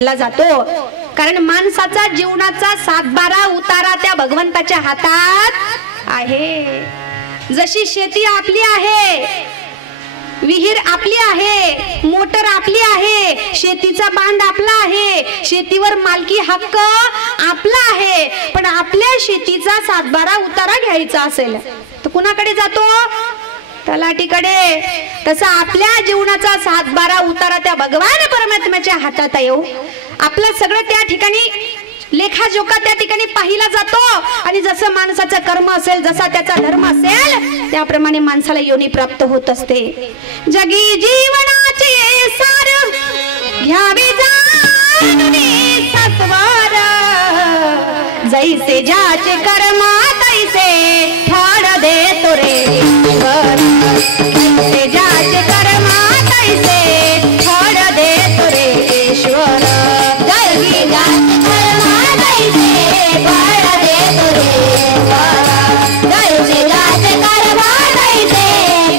जातो, कारण माणसाचा जीवनाचा 7-12 उतारा त्या भगवंताच्या हातात आहे। जशी शेती आपली आहे, विहीर आपली आहे, मोटर आपली आहे, शेतीचा बांध आपला आहे, शेतीवर मालकी हक्क आपला आहे, पण आपल्या शेतीचा 7-12 उतारा घ्यायचा असेल तर कुणाकडे जातो? तलाठीकडे। तसा आपल्या जीवनाचा 7-12 उतारा त्या भगवान परमात्म्याच्या हातात आहे। आपलं सगळं त्या ठिकाणी लेखाजोखा त्या ठिकाणी पाहिला जातो, आणि जसं माणसाचं कर्म असेल, जसा त्याचा धर्म असेल, त्याप्रमाणे माणसाला योनी प्राप्त होत असते। जगी जीवनाचे सार घ्यावे जाणूनी सत्वर, जैसे ज्याचे कर्म तैसे फळ देतो रे ईश्वर, जैसे ज्याचे कर्म तैसे फळ देतो रे ईश्वर, जगी ज्याचे कर्म तैसे फळ देतो रे ईश्वर, जैसे ज्याचे कर्म तैसे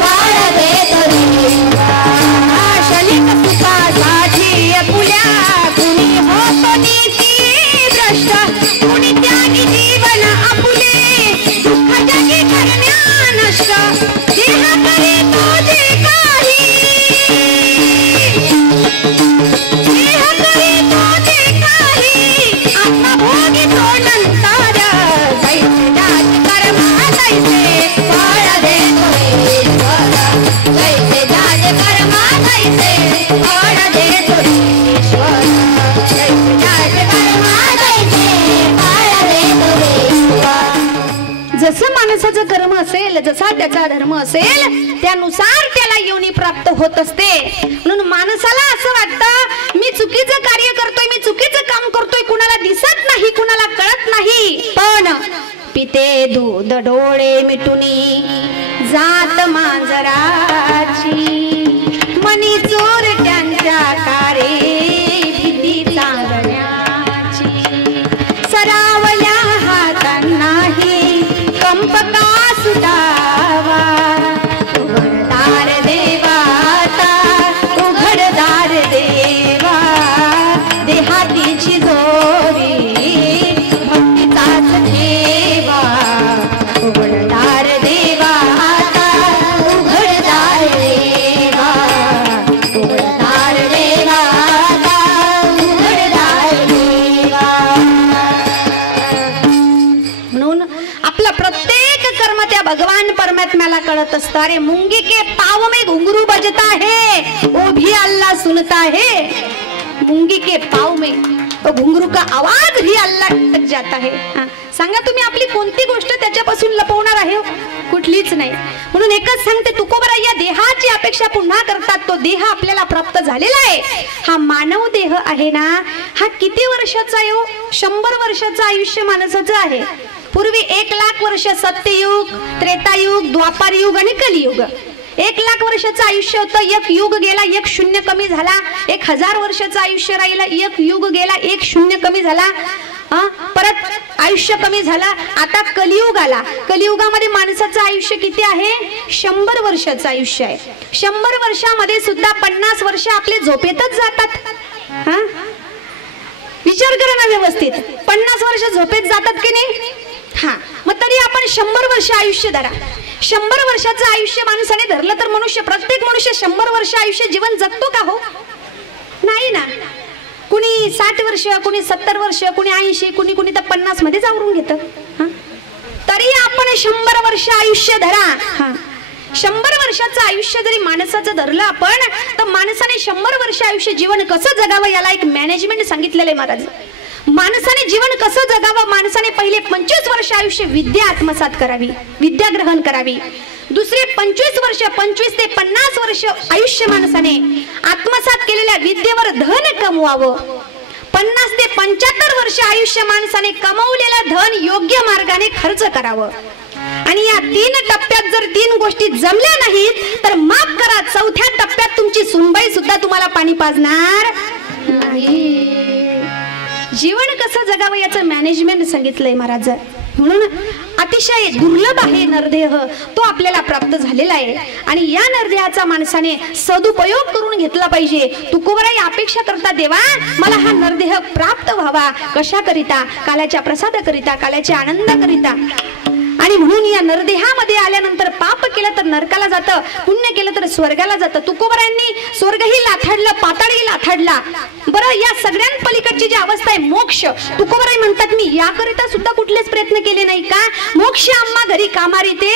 फळ देतो रे ईश्वर। क्षणिक सुखासाठी अपुल्या कुणी होतो नीती भ्रष्ट, कुणी त्यागी जीवन आपुले दुःख जगी करण्या नष्ट, देह करे तो जे काही, देह करे तो जे काही, आत्मभोगी तो नंतर, जैसे ज्याचे कर्म तैसे फळ देतो रे ईश्वर, जैसे ज्याचे कर्म तैसे फळ देतो रे ईश्वर, जैसे ज्याचे कर्म तैसे फळ देतो रे ईश्वर। जसं माणसाचं कर्म असेल, जसा त्याचा धर्म असेल, त्यानुसार त्याला योनी प्राप्त होत असते। म्हणून माणसाला असं वाटतं मी चुकीचं कार्य करतोय, मी चुकीचं काम करतोय, कुणाला दिसत नाही, कुणाला कळत नाही, पण पिते दूध डोळे मिटुनी जात मांजराची, मनी चोरट्यांच्या कारे भीती चालण्याची, सरावल्या हातांनाही कंप का सुटावा, उघडदार देवा आता उघडदार देवा, देहातीची जोरी भक्तीचाच ठेवा, उघडदार देवा आता उघडदार देवा, उघडदार देवा आता उघडदार देवा। म्हणून आपला प्रत्येक कर्म त्या भगवान परमात्म्याला कळत असतं। अरे मुंगी के पाव में घुंघरू बजता है, वो भी अल्लाह सुनता है, मुंगी के पाव में तो घुंघरू का आवाज भी अल्लाह तक जाता है। सांगा तुम्ही आपली कोणती गोष्ट त्याच्यापासून लपवणार आहे? कुठलीच नाही। म्हणून एकच सांगते, तुकोबरा या देहाची अपेक्षा पुन्हा करतात, तो देह आपल्याला प्राप्त झालेला आहे। हा मानव देह आहे ना, हा किती वर्षाचा आहे? 100 वर्षाचं आयुष्य माणसाचं आहे। पूर्वी 1,00,000 वर्ष सत्ययुग, त्रेतायुग, द्वापारयुग आणि कलियुग, 1,00,000 वर्षाचं आयुष्य होतं। एक युग गेला, एक शून्य कमी झाला। 1,000 वर्षाचं आयुष्य राहिलं, एक युग गेला, एक शून्य कमी झाला, परत आयुष्य कमी झाला। आता कलियुग आला। कलियुगामध्ये माणसाचं आयुष्य किती आहे? 100 वर्षाचं आयुष्य आहे। 100 वर्षामध्ये सुद्धा 50 वर्ष आपले झोपेतच जातात। विचार करा ना व्यवस्थित, 50 वर्ष झोपेत जातात की नाही? मग तरी आपण 100 वर्ष आयुष्य धरा। 100 वर्षाचं आयुष्य माणसाने धरलं तर प्रत्येक मनुष्य 100 वर्ष आयुष्य जीवन जगतो का? हो नाही ना। कुणी 60 वर्ष, कुणी 70 वर्ष, कुणी 80, कुणी तर 50 मध्ये जाऊन घेतं। तरी आपण 100 वर्ष आयुष्य धरा। 100 वर्षाचं आयुष्य जरी माणसाचं धरलं आपण, तर माणसाने 100 वर्ष आयुष्य जीवन कसं जगावं याला एक मॅनेजमेंट सांगितलेलं आहे महाराज। माणसाने जीवन कसं जगावं? माणसाने पहिले 25 वर्ष आयुष्य विद्या आत्मसात करावी, विद्या ग्रहण करावी। दुसरे 25 वर्ष, 25 ते 50 वर्ष आयुष्य माणसाने आत्मसात केलेल्या विद्येवर धन कमवावं। 50 ते 75 वर्ष आयुष्य माणसाने कमवलेलं धन योग्य मार्गाने खर्च करावं। आणि या 3 टप्प्यात जर 3 गोष्टी जमल्या नाहीत तर माफ करा, 4थ्या टप्प्यात तुमची सुनबाई सुद्धा तुम्हाला पाणी पाजणार नाही। जीवन कसं जगावं याचं मॅनेजमेंट सांगितलंय महाराज। म्हणून अतिशय दुर्लभ आहे नरदेह, तो आपल्याला प्राप्त झालेला आहे आणि या नरदेहाचा माणसाने सदुपयोग करून घेतला पाहिजे. तुकोबराई अपेक्षा करता देवा मला हा नरदेह प्राप्त व्हावा. कशाकरिता? काल्याच्या प्रसादाकरिता, काल्याच्या आनंदाकरिता. आणि म्हणून या नरदेहामध्ये आल्यानंतर पाप केलं तर नरकाला जातं, पुण्य केलं तर स्वर्गाला जातं. तुकोबरायांनी स्वर्गही लाथाडलं, पाताळही लाथाडला. बरं, या सगळ्यांपलीकडची जी अवस्था आहे मोक्ष, तुकोबराई म्हणतात मी याकरिता सुद्धा कुठलेच प्रयत्न केले नाही का? मोक्ष आम्हा घरी कामारी ते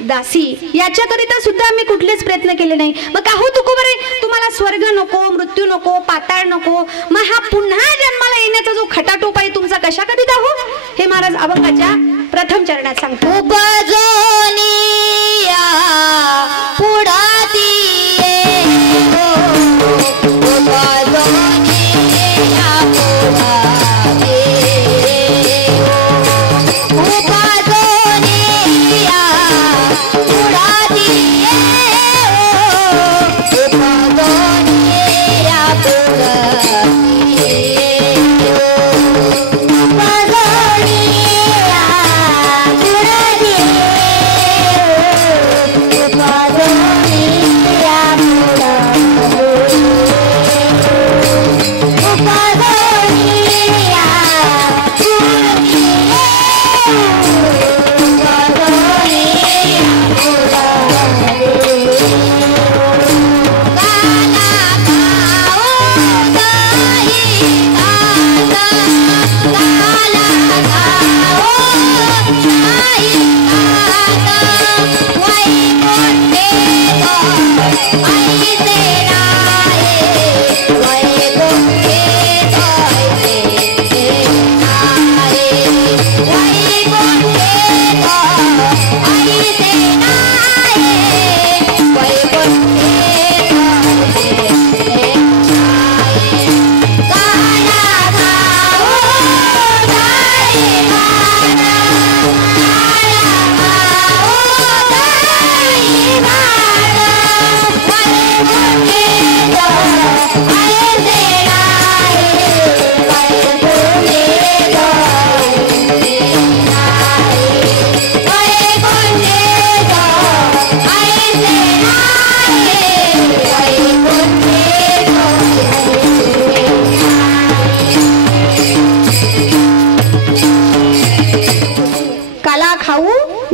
दासी, याच्याकरिता सुद्धा आम्ही कुठलेच प्रयत्न केले नाही. मग का हो तुकोबराई, तुम्हाला स्वर्ग नको, मृत्यू नको, पाताळ नको, मग हा पुन्हा जन्माला येण्याचा जो खटाटोप आहे तुमचा कशाकरिता हो? हे महाराज अभंगाच्या प्रथम चरणात सांगतो.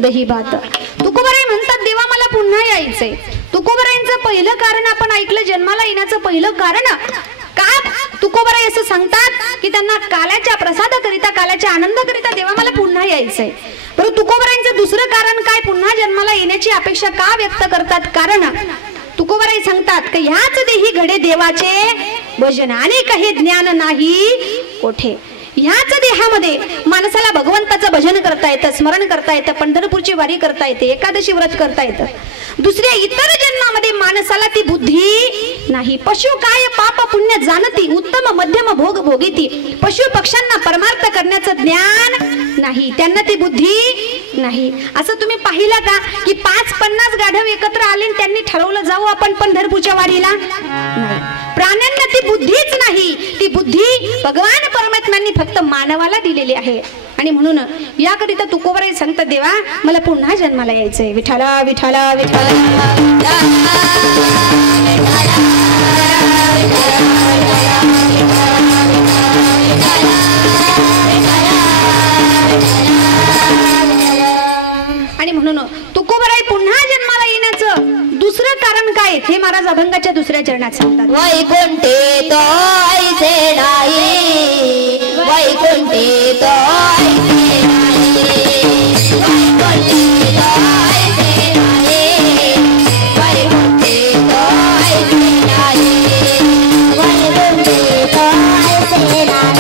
दही भात. तुकोबराई म्हणतात देवा मला पुन्हा यायचंय. तुकोबराईंचं पहिलं कारण आपण ऐकलं, जन्माला येण्याचं पहिलं कारण का? तुकोबराई असं सांगतात की त्यांना काल्याच्या प्रसादाकरिता, काल्याच्या आनंदाकरिता देवा मला पुन्हा यायचंय. बरं, तुकोबराईंचं दुसरं कारण काय? पुन्हा जन्माला येण्याची अपेक्षा का व्यक्त करतात? कारण तुकोबराई सांगतात की ह्याच देही घडे देवाचे भजन आणि काही ज्ञान नाही कोठे. ह्याच देहामध्ये माणसाला भगवंताचं भजन करता येतं, स्मरण करता येतं, पंढरपूरची वारी करता येते, एकादशी व्रत करता येतं. दुसऱ्या इतर जन्मामध्ये माणसाला ती बुद्धी नाही. पशु काय पाप पुण्य जाणती, उत्तम मध्यम भोग भोगीती. पशु पक्ष्यांना परमार्थ करण्याचं ज्ञान नाही, त्यांना ती बुद्धी नाही. असं तुम्ही पाहिलं का की 5-50 गाढव एकत्र आले आणि त्यांनी ठरवलं जाऊ आपण पंढरपूरच्या वारीला? नाही. प्राण्यांना ती बुद्धीच नाही. ती बुद्धी भगवान परमात्म्यांनी फक्त मानवाला दिलेली आहे. आणि म्हणून याकरिता तुकोबराई सांगतात देवा मला पुन्हा जन्माला यायचंय. विठाला विठाला विठाला. आणि म्हणून तुकोबराई पुन्हा जन्माला येण्याचं दुसरं कारण काय हे महाराज अभंगाच्या दुसऱ्या चरणात सांगतात. वैकुंठे तो ऐसे नाही, वैकुंठे तो ऐसे नाही, वैकुंठे तो ऐसे नाही, वैकुंठे तो ऐसे नाही, वैकुंठे तो ऐसे नाही,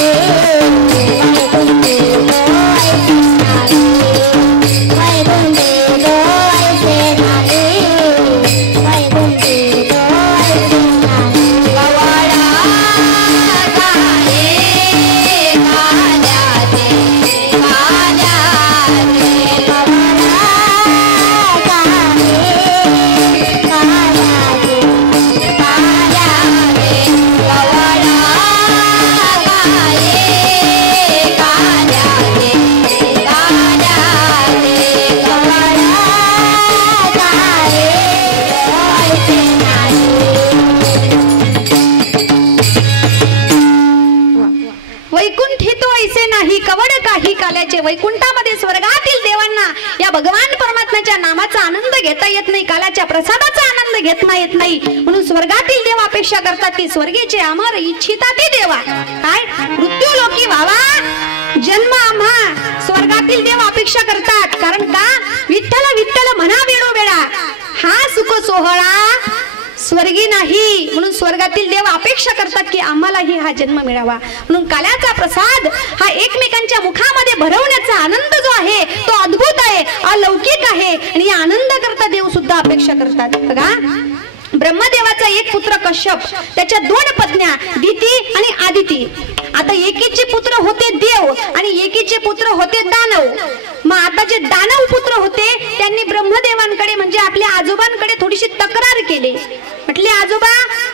वैकुंठे तो ऐसे नाही, वैकुंठे तो ऐसे नाही, वैकुंठे तो ऐसे नाही. गवाडा गाये वैकुंठी तो ऐसे नाही कवड काही काल्याचे. वैकुंठामध्ये स्वर्गातील देवांना या भगवान परमात्म्याच्या नामाचा आनंद घेता येत नाही, काल्याच्या प्रसादाचा आनंद घेता येत नाही. म्हणून स्वर्गातील देव अपेक्षा करतात की स्वर्गीचे अमर इच्छिता ते देवा काय मृत्यू लोकी व्हावा जन्म आम्हा. स्वर्गातील देव अपेक्षा करतात. कारण का विठ्ठल विठ्ठल म्हणा वेळो वेळा हा सुख सोहळा स्वर्गी नाही. म्हणून स्वर्गातील देव अपेक्षा करतात की आम्हालाही हा जन्म मिळावा. म्हणून काल्याचा प्रसाद हा एकमेकांच्या मुखामध्ये भरवण्याचा आनंद जो आहे तो अद्भुत आहे, अलौकिक आहे. आणि या आनंद करता देव सुद्धा अपेक्षा करतात. बघा ब्रह्मदेवाचा एक पुत्र कश्यप, त्याच्या 2 पत्न्या दिती आणि आदिती. आता एकीचे पुत्र होते देव आणि एकीचे पुत्र होते दानव. मग आता जे दानव पुत्र होते त्यांनी ब्रह्मदेवांकडे म्हणजे आपल्या आजोबांकडे थोडीशी तक्रार केली. म्हटले आजोबा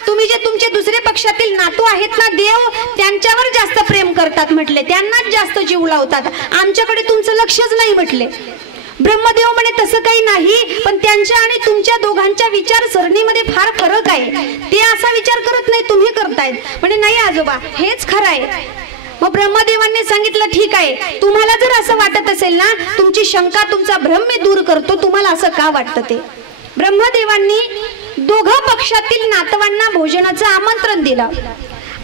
तुम्ही जे तुमचे दुसरे पक्षातील नातू आहेत ना देव त्यांच्यावर जास्त प्रेम करतात, म्हटले त्यांनाच जास्त जीव लावतात, आमच्याकडे तुमचं लक्षच नाही. म्हटले ब्रह्मदेव म्हणे तसं काही नाही, पण त्यांच्या आणि तुमच्या दोघांच्या विचारसरणीमध्ये फार फरक आहे. ते असा विचार करत नाही, तुम्ही करतायत. म्हणे नाही आजोबा हेच खरं आहे. मग ब्रह्मदेवांनी सांगितलं ठीक आहे, तुम्हाला जर असं वाटत असेल ना तुमची शंका तुमचा भ्रम मी दूर करतो, तुम्हाला असं का वाटतं ते. ब्रह्मदेवांनी दोघं पक्षातील नातवांना भोजनाचं आमंत्रण दिलं.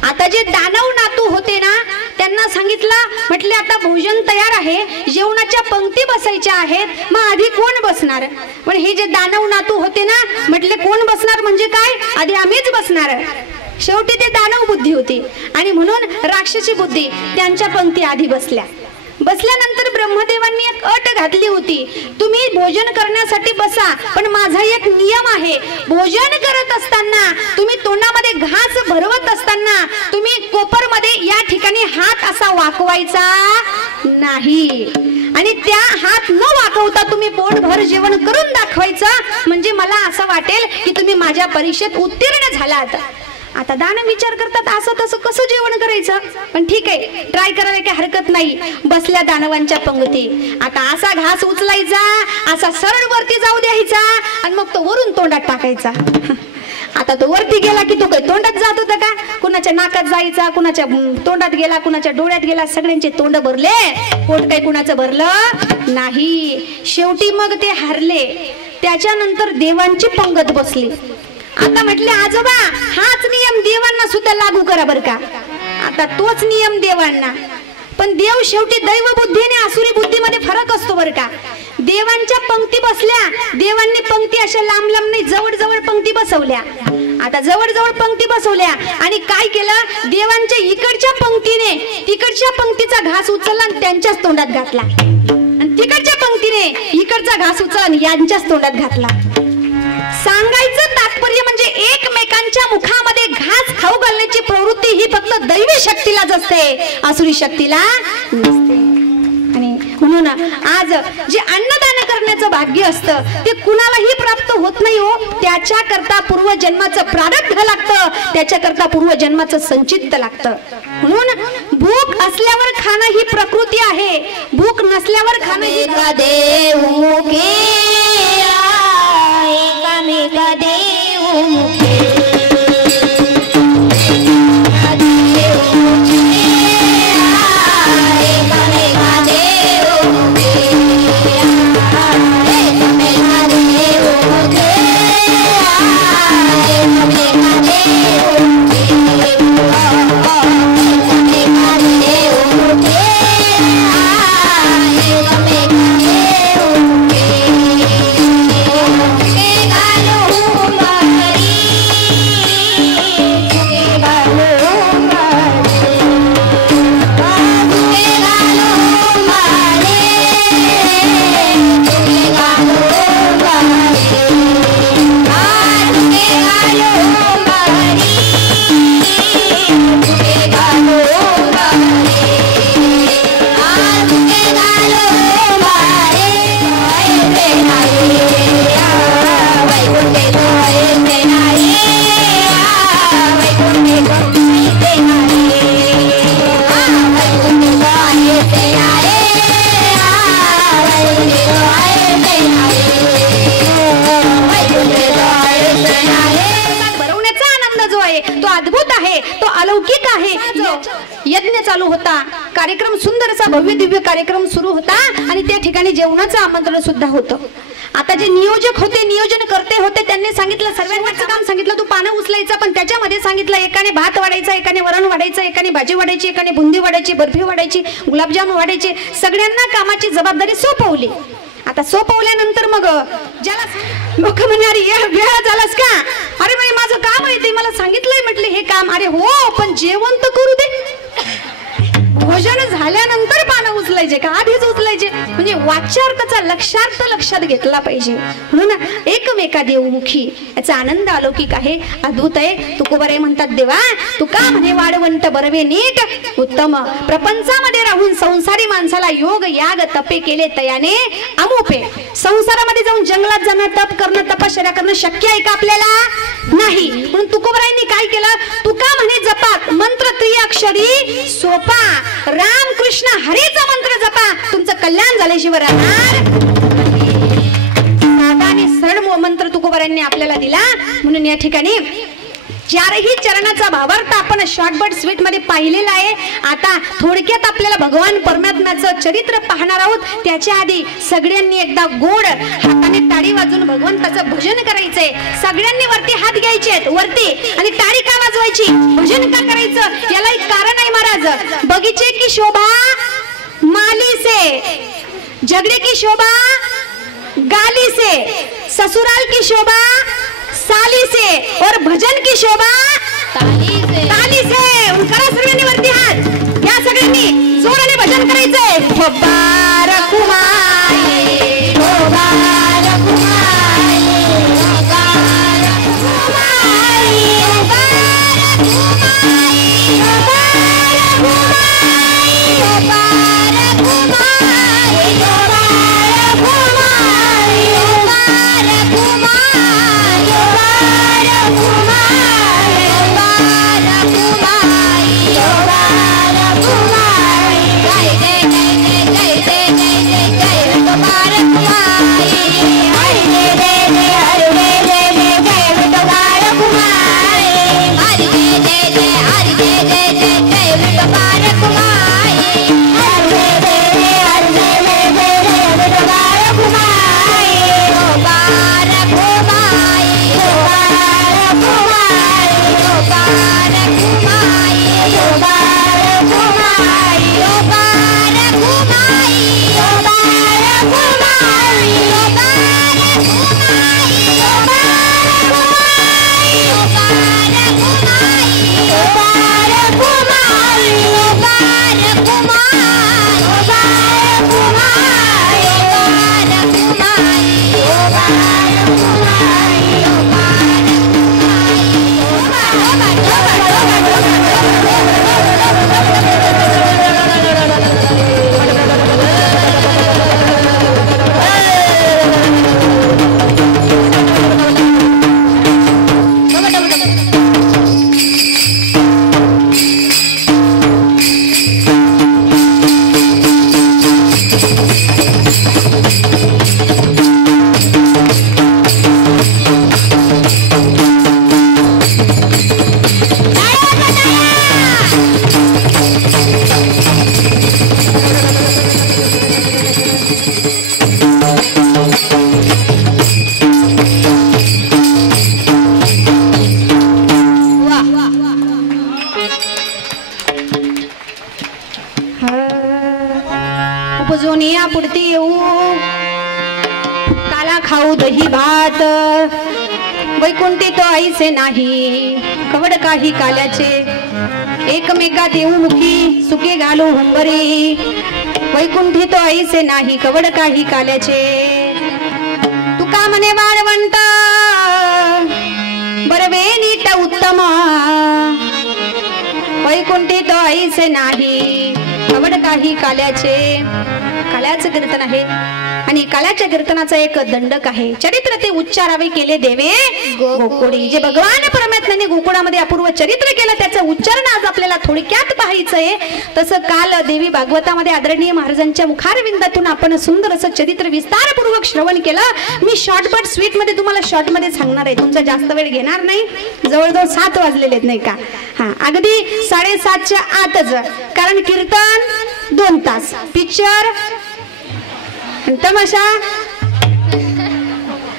आता जे दानव नातू होते ना त्यांना सांगितलं, म्हटले आता भोजन तयार आहे, जेवणाच्या पंक्ती बसायच्या आहेत, मग आधी कोण बसणार. पण हे जे दानव नातू होते ना म्हटले कोण बसणार म्हणजे काय, आधी आम्हीच बसणार. शेवटी ते दानव बुद्धी होती आणि म्हणून राक्षसी बुद्धी त्यांच्या पंक्ती आधी बसल्या. बसल्यानंतर ब्रह्मदेवांनी एक अट घातली होती, तुम्ही भोजन करण्यासाठी बसा, पण माझा एक नियम आहे, भोजन करत असताना तुम्ही तोंडामध्ये घास भरवत असताना तुम्ही कोपरमध्ये या ठिकाणी हात असा वाकवायचा नाही आणि त्या हात न वाकवता तुम्ही पोटभर जेवण करून दाखवायचं, म्हणजे मला असं वाटेल की तुम्ही माझ्या परीक्षेत उत्तीर्ण झालात. आता दानव विचार करतात असं तसं कसं जेवण करायचं, पण ठीक आहे ट्राय करायला काही हरकत नाही. बसल्या दानवांच्या पंक्ती. आता असा घास उचलायचा, असा सरळ वरती जाऊ द्यायचा आणि मग तो वरून तोंडात टाकायचा. आता तो वरती गेला की तो काही तोंडात जात होता का, कुणाच्या नाकात जायचा, कुणाच्या तोंडात गेला, कुणाच्या डोळ्यात गेला, सगळ्यांचे तोंड भरले, पोट काही कुणाचं भरलं नाही. शेवटी मग ते हारले. त्याच्यानंतर देवांची पंगत बसली. आता म्हटले आजोबा हाच नियम देवांना सुद्धा लागू करा बर का. आता तोच नियम देवांना, पण देव शेवटी दैव बुद्धी आणि आसुरी बुद्धीमध्ये फरक असतो बर का. देवांच्या पंक्ती बसल्या, देवांनी पंक्ती अशा लांब लांब नाही जवळ जवळ पंक्ती बसवल्या. आता जवळ जवळ पंक्ती बसवल्या आणि काय केलं, देवांच्या इकडच्या पंक्तीने तिकडच्या पंक्तीचा घास उचलला आणि त्यांच्याच तोंडात घातला आणि तिकडच्या पंक्तीने इकडचा घास उचलला आणि यांच्याच तोंडात घातला. सांगायचं तात्पर्य म्हणजे एकमेकांच्या मुखामध्ये घास खाऊ घालण्याची प्रवृत्ती ही फक्त दैवी शक्तीलाच असते, आसुरी शक्तीला नसते. आणि म्हणून आज जे अन्नदान करण्याचं भाग्य असतं ते कुणालाही प्राप्त होत नाही हो. त्याच्या करता पूर्वजन्माचं प्रारब्ध लागतं, त्याच्या करता पूर्वजन्माचं संचित लागतं. म्हणून भूक असल्यावर खाणं ही प्रकृती आहे, भूक नसल्यावर खाणं ही देव मुखे एकामेका देव मुखे चालू होता. कार्यक्रम सुंदर असा भव्य दिव्य कार्यक्रम सुरू होता आणि त्या ठिकाणी जेवणाचं आमंत्रण सुद्धा होतं. आता जे नियोजक होते, नियोजन करते होते, त्यांनी सांगितलं, सर्वांचं काम सांगितलं, तू पानं उचलायचं, पण त्याच्यामध्ये सांगितलं एकाने भात वाढायचा, एकाने वरण वाढायचं, एकाने भाजी वाढायची, एकाने बुंदी वाढायची, बर्फी वाढायची, गुलाबजाम वाढायचे. सगळ्यांना कामाची जबाबदारी सोपवली. आता सोपवल्यानंतर मग ज्याला लोक म्हणे, अरे वेळा झालास का? अरे म्हणे माझं काम आहे, ते मला सांगितलंय म्हटले हे काम. अरे हो, पण जेवण तर करू दे. भोजन झाल्यानंतर पानं उचलायचे का आधीच उचलायचे? म्हणजे वाच्यार्थाचा लक्षार्थ लक्षात घेतला पाहिजे. म्हणून एकमेका देवमुखी याचा आनंद अलौकिक आहे, अद्भुत आहे. तुकोबाराय म्हणतात, देवा तू का म्हणे वाढवंत बरवे नीट उत्तम, प्रपंचामध्ये राहून संसारी माणसाला योग याग तपे केले तयाने अमुपे. संसारामध्ये जाऊन जंगलात जाणं, तप करणं, तपश्चर्या करणं शक्य आहे का आपल्याला? नाही. म्हणून तुकोबारायांनी काय केलं? तुका म्हणे जपात मंत्र त्रिअक्षरी सोपा, राम कृष्ण हरीचा मंत्र जपा, तुमचं कल्याण झाल्याशिवाय राहणार. साधा आणि सरळ मंत्र तुकोबारायांनी आपल्याला दिला. म्हणून या ठिकाणी चारही चरणाचा भावार्थ आपण शॉर्टबट स्वीट मध्ये पाहिलेला आहे. आता थोडक्यात आपल्याला भगवान परमात्म्याचं चरित्र पाहणार आहोत. त्याच्या आधी सगळ्यांनी एकदा गोड हाताने टाळी वाजवून भगवंताचं भजन करायचंय. सगळ्यांनी वरती हात घ्यायचे आहेत वरती, आणि टाळी का वाजवायची, भजन का करायचं, याला एक कारण आहे महाराज. बगीचे की शोभा माली से, झगड़े की शोभा गाली से, ससुराल की शोभा साली से, और भजन की शोभा ताली से. करा सर्वांनी वरती हात, या सगळ्यांनी जोराने भजन करायचंय. मुबारक माये, मुबारक माये, मुबारक माये, मुबारक माये, मुबारक माये, मुबारक माये, मुबारक माये, मुबारक उपजोनिया पुढती येऊ, काला खाऊ दही भात, वैकुंठी तो आईचे नाही, कवड काही काल्याचे, एकमेका देऊमुखी सुखे घालू हुंबरी, वैकुंठी तो आईचे नाही, कवड काही काल्याचे. तुका म्हणे वाळवंत बरवे नीट उत्तम, वैकुंठी तो आईचे नाही, कवड काही काल्याचे. काळ्याचं कीर्तन आहे आणि काळ्याच्या कीर्तनाचा एक दंडक आहे. चरित्र ते उच्चारावे केले देवे गोकुळी. जे भगवान परमात्म्याने गोकुळामध्ये अपूर्व चरित्र केलं त्याचं उच्चारण आज आपल्याला थोडक्यात पाहायचंय. तसं काल देवी भागवतामध्ये आदरणीय महाराजांच्या मुखारविंदातून आपण सुंदर असं चरित्र विस्तारपूर्वक श्रवण केलं. मी शॉर्टकट स्वीट मध्ये तुम्हाला शॉर्ट मध्ये सांगणार आहे, तुमचा जास्त वेळ घेणार नाही. जवळजवळ 7 वाजलेले आहेत नाही का? हा, अगदी 7:30च्या आतच, कारण कीर्तन 2 तास, पिक्चर तमाशा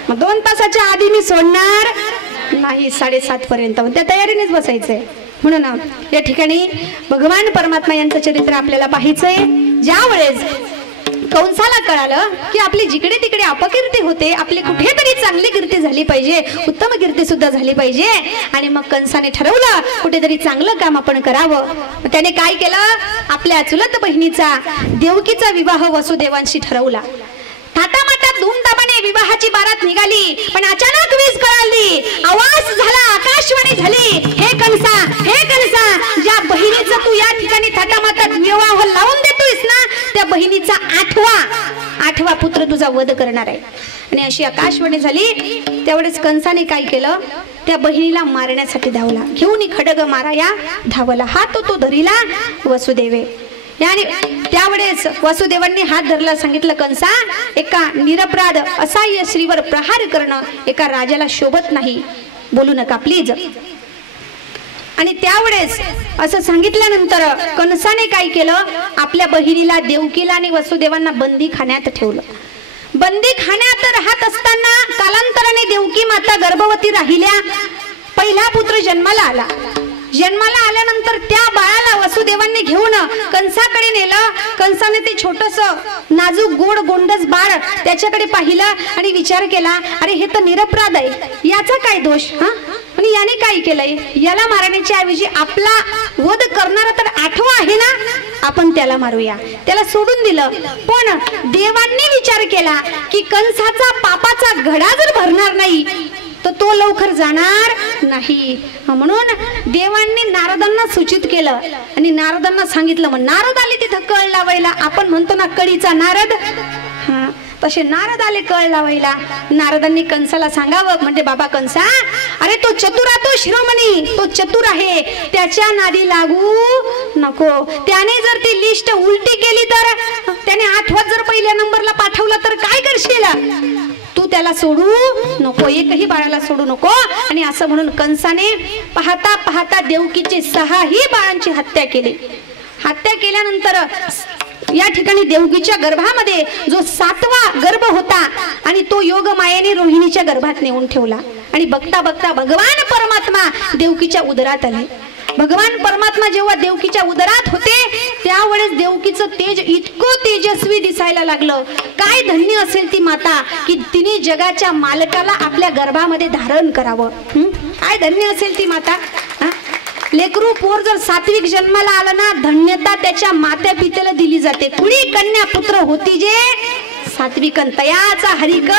2 तासाच्या आधी मी सोडणार नाही. 7:30 पर्यंत त्या तयारीनेच बसायचंय. म्हणून या ठिकाणी भगवान परमात्मा यांचं चरित्र आपल्याला पाहायचंय. ज्या वेळेस कंसाला कळालं की आपली जिकडे तिकडे अपकीर्ती होते, आपली कुठेतरी चांगली कीर्ती झाली पाहिजे, उत्तम कीर्ती सुद्धा झाली पाहिजे, आणि मग कंसाने ठरवलं कुठेतरी चांगलं काम आपण करावं. त्याने काय केलं, आपल्या चुलत बहिणीचा देवकीचा विवाह वसुदेवांशी ठरवला. थाटामाटात धूमधामाने विवाहाची बारात निघाली, पण अचानक वीज कळाली, आवाज झाला, आकाशवाणी झाली, हे कंसा, ज्या बहिणीचा तू या ठिकाणी थाटामाटात विवाह लावून देतोयस ना, त्या बहिणीचा आठवा पुत्र तुझा वध करणार आहे. आणि अशी आकाशवाणी झाली. त्यावेळेस कंसाने काय केलं, त्या बहिणीला मारण्यासाठी धावला. घेऊन खडग माराया धावला. हात तो धरीला वसुदेवे. आणि त्यावेळेस वसुदेवांनी हात धरला, सांगितलं कंसा, एका निरपराध असहाय्य स्त्रीवर प्रहार करणं एका राजाला शोभत नाही, बोलू नका प्लीज. आणि त्यावेळेस असं सांगितल्यानंतर कंसाने काय केलं, आपल्या बहिणीला देवकीला आणि वसुदेवांना बंदी खाण्यात ठेवलं. बंदी खाण्यात राहत असताना कालांतराने देवकी माता गर्भवती राहिल्या. पहिला पुत्र जन्माला आला. जन्माला आल्यानंतर त्या बाळाला वसुदेवांनी घेऊन कंसाकडे नेलं. कंसाने ते छोटस नाजूक गोंडस बाळ त्याच्याकडे पाहिलं आणि विचार केला, अरे हे तर निरपराध आहे, याचा काय दोष? आणि याने काय केलंय, याला मारण्याच्या ऐवजी आपला वध करणारा तर 8वा आहे ना, आपण त्याला मारूया. त्याला सोडून दिलं. पण देवांनी विचार केला की कंसाचा पापाचा घडा जर भरणार नाही तर तो लवकर जाणार नाही. म्हणून देवांनी नारदांना सूचित केलं आणि नारदांना सांगितलं. मग नारद आले तिथं कळ लावायला. आपण म्हणतो ना कळीचा नारद, हा तसे नारद आले कळ लावायला. नारदांनी कंसाला सांगावं, म्हणजे बाबा कंसा, अरे तो चतुरा, तो शिरोमणी, तो चतुर आहे, त्याच्या नादी लागू नको. त्याने जर ती लिस्ट उलटी केली तर, त्याने 8वात जर पहिल्या नंबरला पाठवलं तर काय करशील? तू त्याला सोडू नको, एकही बाळाला सोडू नको. आणि असं म्हणून कंसाने पाहता पाहता देवकीचे 6ही बाळांची हत्या केली. हत्या केल्यानंतर या ठिकाणी देवकीच्या गर्भामध्ये जो 7वा गर्भ होता आणि तो योग मायेने रोहिणीच्या गर्भात नेऊन ठेवला. आणि बघता बघता भगवान परमात्मा देवकीच्या उदरात आले. भगवान परमात्मा जेव्हा देवकीच्या उदरात होते त्यावेळेस देवकीचं तेज इतकं तेजस्वी दिसायला लागलं. काय धन्य असेल ती माता की तिने जगाच्या मालकाला आपल्या गर्भामध्ये धारण करावं. काय धन्य असेल ती माता. लेकरू पोर जर सात्विक जन्माला आलं ना, धन्यता त्याच्या मात्या पित्याला दिली जाते. कुणी कन्या पुत्र होती जे सात्विकन तयाचा हरिक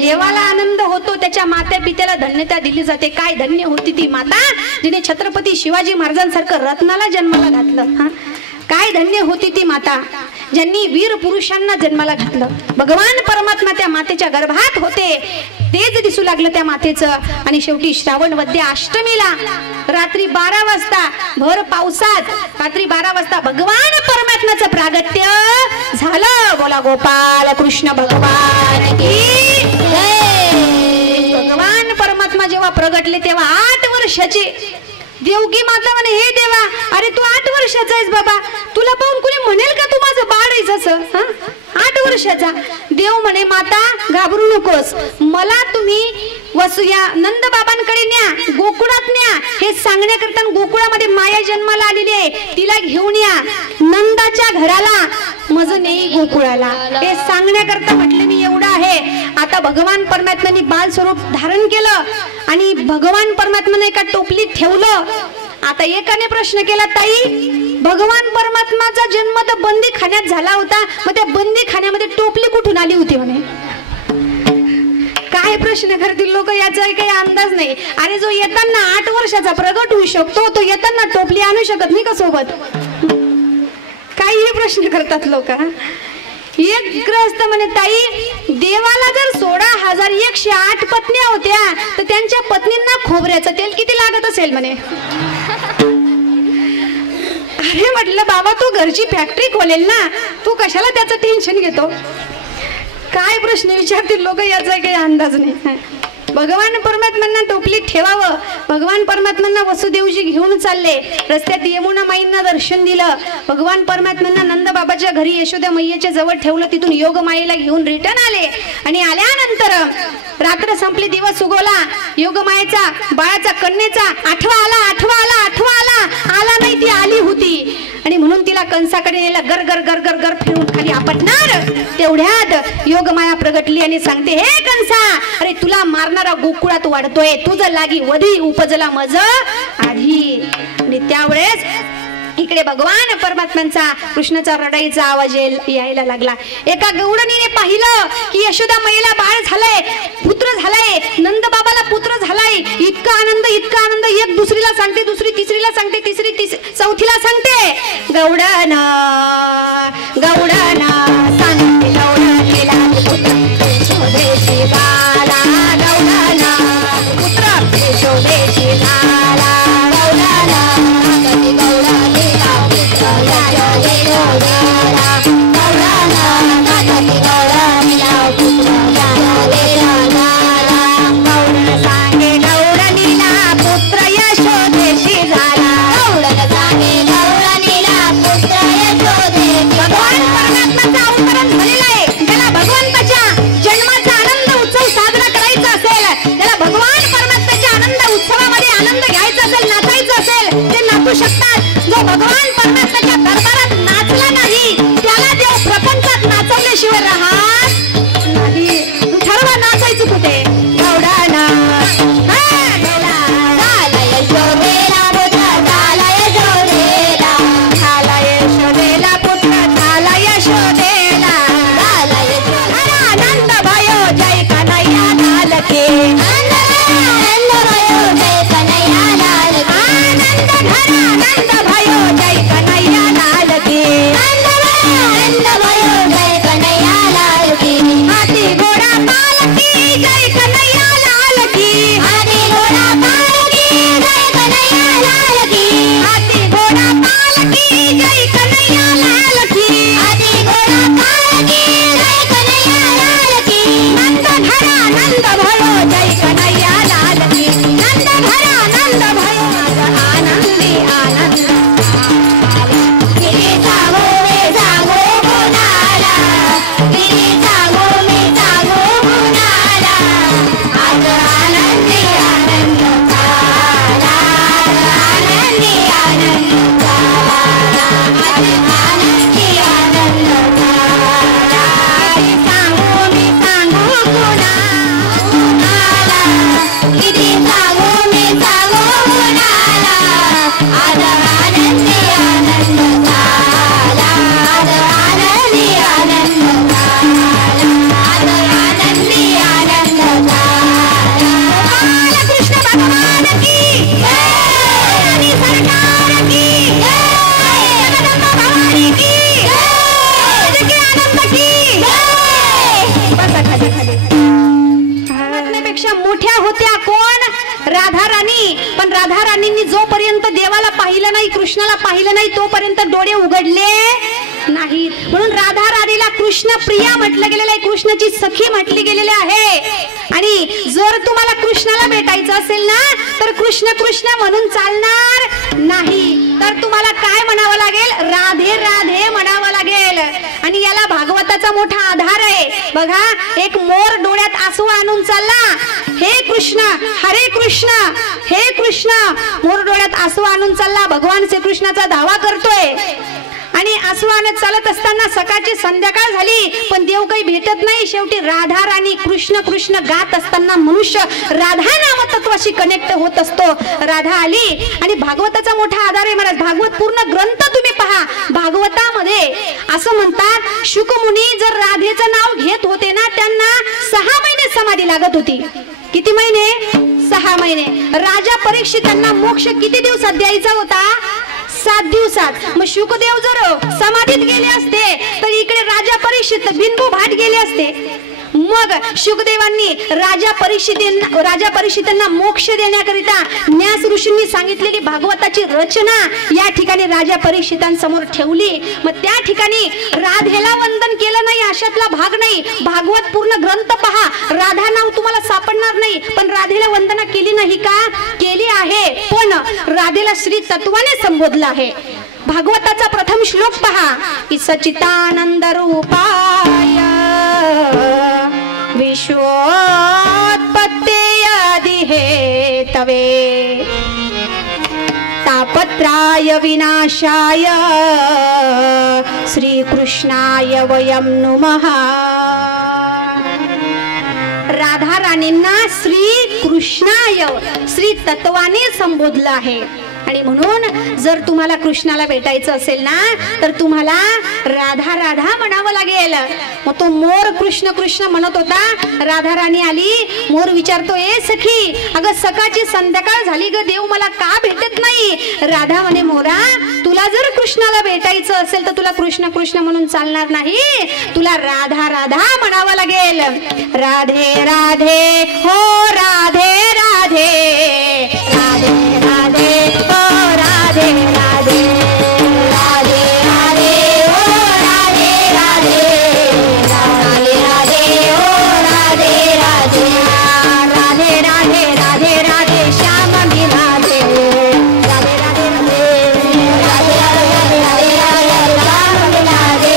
देवाला आनंद होतो, त्याच्या मात्या पित्याला धन्यता दिली जाते. काय धन्य होती ती माता जिने छत्रपती शिवाजी महाराजांसारखं रत्नाला जन्माला घातलं. काय धन्य होती ती माता ज्यांनी वीर पुरुषांना जन्माला घातलं. भगवान परमात्मा त्या मातेच्या गर्भात होते, तेज दिसू लागलं त्या मातेचं. आणि शेवटी श्रावण वद्य अष्टमीला रात्री 12 वाजता भर पावसात रात्री 12 वाजता भगवान परमात्म्याचं प्रागट्य झालं. बोला गोपाल कृष्ण भगवान की जय. भगवान परमात्मा जेव्हा प्रगटले तेव्हा 8 वर्षाची देवकी माता म्हणे, हे देवा, अरे तू 8 वर्षाचा आहेस बाबा, तुला पाहून कोणी म्हणेल का तू माझं बाळ आहेस असं? 8 वर्षाचा. देव म्हणे, माता घाबरू नकोस, मला तुम्ही वसुया नंद बाबांकडे न्या, गोकुळात न्या. हे सांगण्याकरता गोकुळामध्ये माया जन्माला आलेली आहे, तिला घेऊन या नंदाच्या घराला, मज नेई गोकुळाला. हे सांगण्याकरता म्हटले मी एवढं आहे. आता भगवान परमात्म्याने बाल स्वरूप धारण केलं आणि भगवान परमात्म्याने एका टोपलीत ठेवलं. आता एकाने प्रश्न केला, ताई भगवान परमात्माचा जन्म तर बंदी खाण्यात झाला होता, मग त्या बंदी खाण्यामध्ये टोपली कुठून आली होती म्हणे? काय प्रश्न करतील लोक, याचा काही अंदाज नाही. अरे जो येताना 8 वर्षाचा प्रगट होऊ शकतो तो येताना टोपली आणू शकत नाही का सोबत? काही प्रश्न करतात लोक. एक ग्रहस्थ म्हणे ताई देवाला जर 16,108 पत्न्या होत्या तर त्यांच्या पत्नींना खोबऱ्याचं तेल किती लागत असेल म्हणे. अरे म्हटलं बाबा तू घरची फॅक्टरी खोलेल ना, तू कशाला त्याचं टेन्शन घेतो. काय प्रश्न विचारतील लोक याचा काही अंदाज नाही. भगवान परमात्म्यांना टोपलीत ठेवावं. भगवान परमात्म्यांना वसुदेवजी घेऊन चालले. रस्त्यात यमुना माईंना दर्शन दिलं. भगवान परमात्म्यांना नंद बाबाच्या घरी यशोदा मैयेच्या जवळ ठेवलं. तिथून योग मायेला घेऊन रिटर्न आले आणि आल्यानंतर रात्र संपली, दिवस उगवला. योग मायेचा बाळाचा कन्येचा आठवा आला नाही, ती आली होती आणि म्हणून तिला कंसाकडे नेलं. गर गर गर गर गर फिरून खाली आपटणार. तेवढ्यात योगमाया प्रगटली आणि सांगते, हे कंसा, अरे तुला मारणारा गोकुळात वाढतोय, तुझं लागी वधी उपजला मज आधी. आणि त्यावेळेस इकडे भगवान परमात्म्यांचा कृष्णाचा रडाईचा आवाज यायला लागला. एका गौडणीने पाहिलं की यशोदा मैला बाळ झालंय, पुत्र झालाय, नंद बाबाला पुत्र झालाय. इतका आनंद एक दुसरीला सांगते, दुसरी तिसरीला सांगते, तिसरी चौथीला सांगते. गौडना सांगते गौडणीला शोधेशी बाला, गौडना पुत्र शोधेशी बाला, गौडना कधी गौडणीला पुत्र शकतात. जो भगवान परमात्म्याच्या दरबारात नाचला नाही त्याला देव प्रपंचात नाचवल्याशिवाय राहत नाही. ठरवा नाचायचं कुठे. गौडाना आनंद भयो जय कन्हैया लाल के, आनंद भयो जय कन्हैया लाल की. हाथी घोड़ा पालकी जय कन्हैया लाल की, हाथी घोड़ा पालकी जय कन्हैया लाल की, हाथी घोड़ा पालकी जय कन्हैया लाल की, हाथी घोड़ा पालकी जय कन्हैया लाल की. नंद घरा नंद भयो जय कन्हैया लाल की, नंद घरा नंद भयो आनंदी आनंद. मोठ्या होत्या कोण? राधा राणी. पण राधा राणींनी जोपर्यंत देवाला पाहिलं नाही, कृष्णाला पाहिलं नाही, तोपर्यंत डोळे उघडले नाहीत. म्हणून राधा राणीला कृष्ण प्रिया म्हटलं गेलेलं आहे, कृष्णाची सखी म्हटली गेलेली आहे. आणि जर तुम्हाला कृष्णाला भेटायचं असेल ना तर कृष्ण कृष्ण म्हणून चालणार नाही, तर तुम्हाला काय म्हणावं लागेल? राधे राधे म्हणावं लागेल. आणि याला भागवताचा मोठा आधार आहे. बघा, एक मोर डोळ्यात आसू आणून चालला, हे कृष्ण हरे कृष्ण, हे कृष्ण. मोर डोळ्यात आसू आणून चालला, भगवान श्रीकृष्णाचा धावा करतोय. आणि आसू आणत चालत असताना सकाळची संध्याकाळ झाली पण देव काही भेटत नाही. शेवटी राधा राणी कृष्ण कृष्ण गात असताना मनुष्य राधा नाम तत्वाशी कनेक्ट होत असतो. राधा आली आणि भागवताचा मोठा आधार आहे महाराज. भागवत पूर्ण ग्रंथ तुम्ही पहा. भागवतामध्ये असं म्हणतात, शुकमुनी जर राधेचं नाव घेत होते ना त्यांना 6 महिने समाधी लागत होती. किती महिने? 6 महिने. राजा परीक्षितांना मोक्ष किती दिवसात द्यायचा होता? 7 दिवसात. मग शुकदेव जर समाधीत गेले असते तर इकडे राजा परीक्षित परीक्षित बिनबू भाट गेले असते. मग शुकदेवांनी राजा परीक्षितांना मोक्ष देण्याकरिता न्यास ऋषींनी सांगितलेली भागवताची रचना या ठिकाणी राजा परीक्षितांसमोर ठेवली. मग त्या ठिकाणी राधेला वंदन केलं नाही अशातला भाग नाही. भागवत पूर्ण ग्रंथ पहा, राधा नाव तुम्हाला सापडणार नाही, पण राधेला वंदना केली नाही का? केली आहे, पण राधेला श्री तत्वाने संबोधलं आहे. भागवताचा प्रथम श्लोक पहा की सच्चिदानंद रूपाय विश्वोत्पत्तेयादि हेतवे तापत्राय विनाशाय श्रीकृष्णाय वयं नुमः. राधा राणींना श्री कृष्णाय श्री तत्वाने संबोधलं आहे. आणि म्हणून जर तुम्हाला कृष्णाला भेटायचं असेल ना तर तुम्हाला राधा राधा म्हणावं लागेल. मग तो मोर कृष्ण कृष्ण म्हणत होता, राधा राणी आली, मोर विचारतो, ए सखी, अगं सकाळची संध्याकाळ झाली ग, देव मला का भेटत नाही? राधा म्हणे, मोरा, तुला जर कृष्णाला भेटायचं असेल तर तुला कृष्ण कृष्ण म्हणून चालणार नाही, तुला राधा राधा म्हणावं लागेल. राधे राधे हो राधे राधे राधे राधे हो राधे राधे राधे राधे हो राधे राधे राधे राधे हो राधे राधे राधे राधे राधे राधे श्याम मी राधे राधे राधे राधे राधे राधे राधे राधे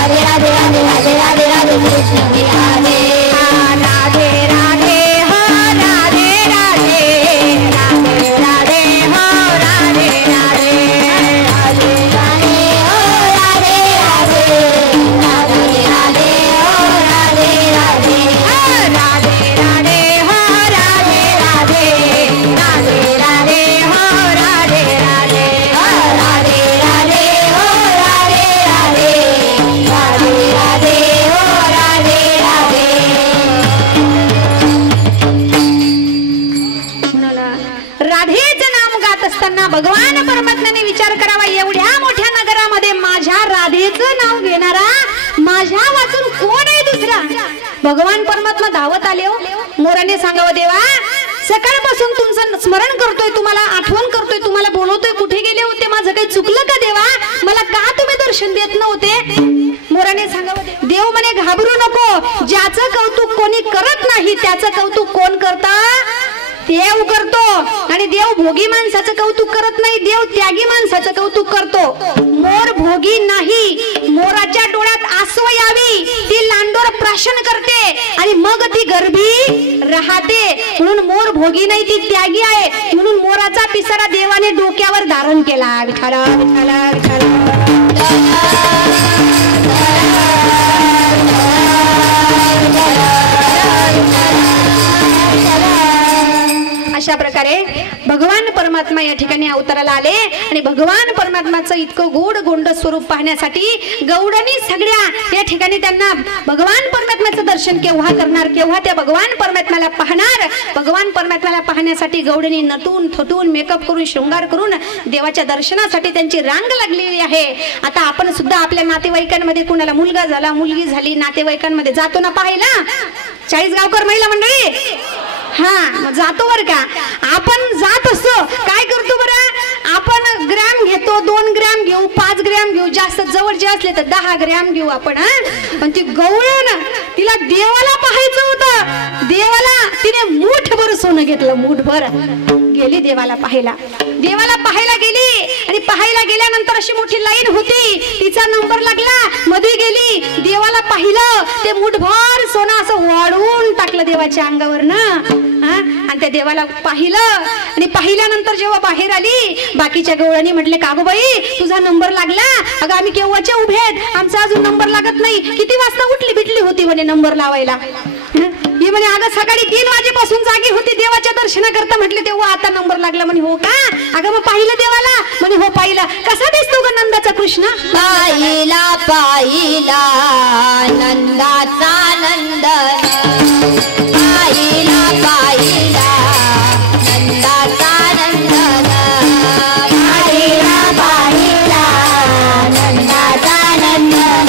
राधे राधे राधे राधे राधे कृष्ण मी राधे राधे राधे हो राधे राधे राधे राधे हो राधे राधे राधे राधे हो राधे राधे राधे राधे हो राधे राधे राधे राधे हो राधे राधे राधे राधे हो राधे राधे राधे राधे हो राधे राधे राधे राधे हो राधे राधे. राधेचं नाम गात असताना भगवान परमात्म्याने विचार करावा, एवढ्या मोठ्या नगरामध्ये माझ्या राधेचं नाव घेणारा माझ्या वाचून कोण आहे दुसरा? भगवान परमात्मा धावत आले. हो, मोराने सांगावं, देवा, सकाळपासून तुमचं स्मरण करतोय, तुम्हाला आठवण करतोय, तुम्हाला बोलवतोय, कुठे गेले होते? माझं काही चुकलं का देवा? मला का तुम्ही दर्शन देत नव्हते? मोराने सांगावं, देव म्हणे, घाबरू नको, ज्याचं कौतुक कोणी करत नाही त्याचं कौतुक कोण करतं? देव करतो. आणि देव भोगी माणसाचं कौतुक करत नाही, देव त्यागी माणसाचं कौतुक करतो. मोर भोगी नाही, मोराच्या डोळ्यात आसव यावी ती लांडोर प्राशन करते आणि मग ती गर्भी राहते. म्हणून मोर भोगी नाही, ती त्यागी आहे. म्हणून मोराचा पिसारा देवाने डोक्यावर धारण केला. विठाला विठाला विठाला. अशा प्रकारे भगवान परमात्मा या ठिकाणी अवताराला आले आणि भगवान परमात्माचं इतकं गोड गोंड स्वरूप पाहण्यासाठी गौडांनी सगळ्या या ठिकाणी त्यांना भगवान परमात्म्याचं दर्शन केव्हा करणार, केव्हा त्या भगवान परमात्म्याला पाहणार? भगवान परमात्म्याला पाहण्यासाठी गौडांनी नटून थटून मेकअप करून शृंगार करून देवाच्या दर्शनासाठी त्यांची रांग लागलेली आहे. आता आपण सुद्धा आपल्या नातेवाईकांमध्ये कुणाला मुलगा झाला, मुलगी झाली, नातेवाईकांमध्ये जातो ना पाहायला. 40 गावकर महिला मंडळी, हा जातो बर का. आपण जात असतो, काय करतो बरं, आपण ग्रॅम घेतो, 2 ग्रॅम घेऊ, 5 ग्रॅम घेऊ, जास्त जवळचे असले तर 10 ग्रॅम घेऊ आपण. पण ती गवळण, तिला देवाला पाहायचं होतं, देवाला तिने मूठभर सोनं घेतलं, मूठभर. गेली देवाला पाहायला, देवाला पाहायला गेली आणि पाहायला गेल्यानंतर अशी मोठी लाईन होती, तिचा नंबर लागला, मध्ये गेली, देवाला पाहिलं, ते मूठभर सोनं असं वाढवून टाकलं देवाच्या अंगावर ना. आणि त्या देवाला पाहिलं आणि पाहिल्यानंतर जेव्हा बाहेर आली, बाकीच्या गवळणी म्हटले, का गो बाई, तुझा नंबर लागला? अगं आम्ही केव्हाचे उभे आहेत, आमचा अजून नंबर लागत नाही. किती वाजता उठली बिटली होती म्हणे नंबर लावायला? ही म्हणे, अगं सकाळी 3 वाजेपासून जागी होती देवाच्या दर्शनाकरता. म्हटले, तेव्हा आता नंबर लागला. म्हणे, हो का? अगं मग पाहिलं देवाला? म्हणे, हो पाहिलं. कसा दिसतो ग नंदाचा कृष्ण? पाहिला पाहिला नंदाचा नंद, पाहिला पाहिला नंदाचा नंदन, पाहिला पाहिला नंदाचा नंदन,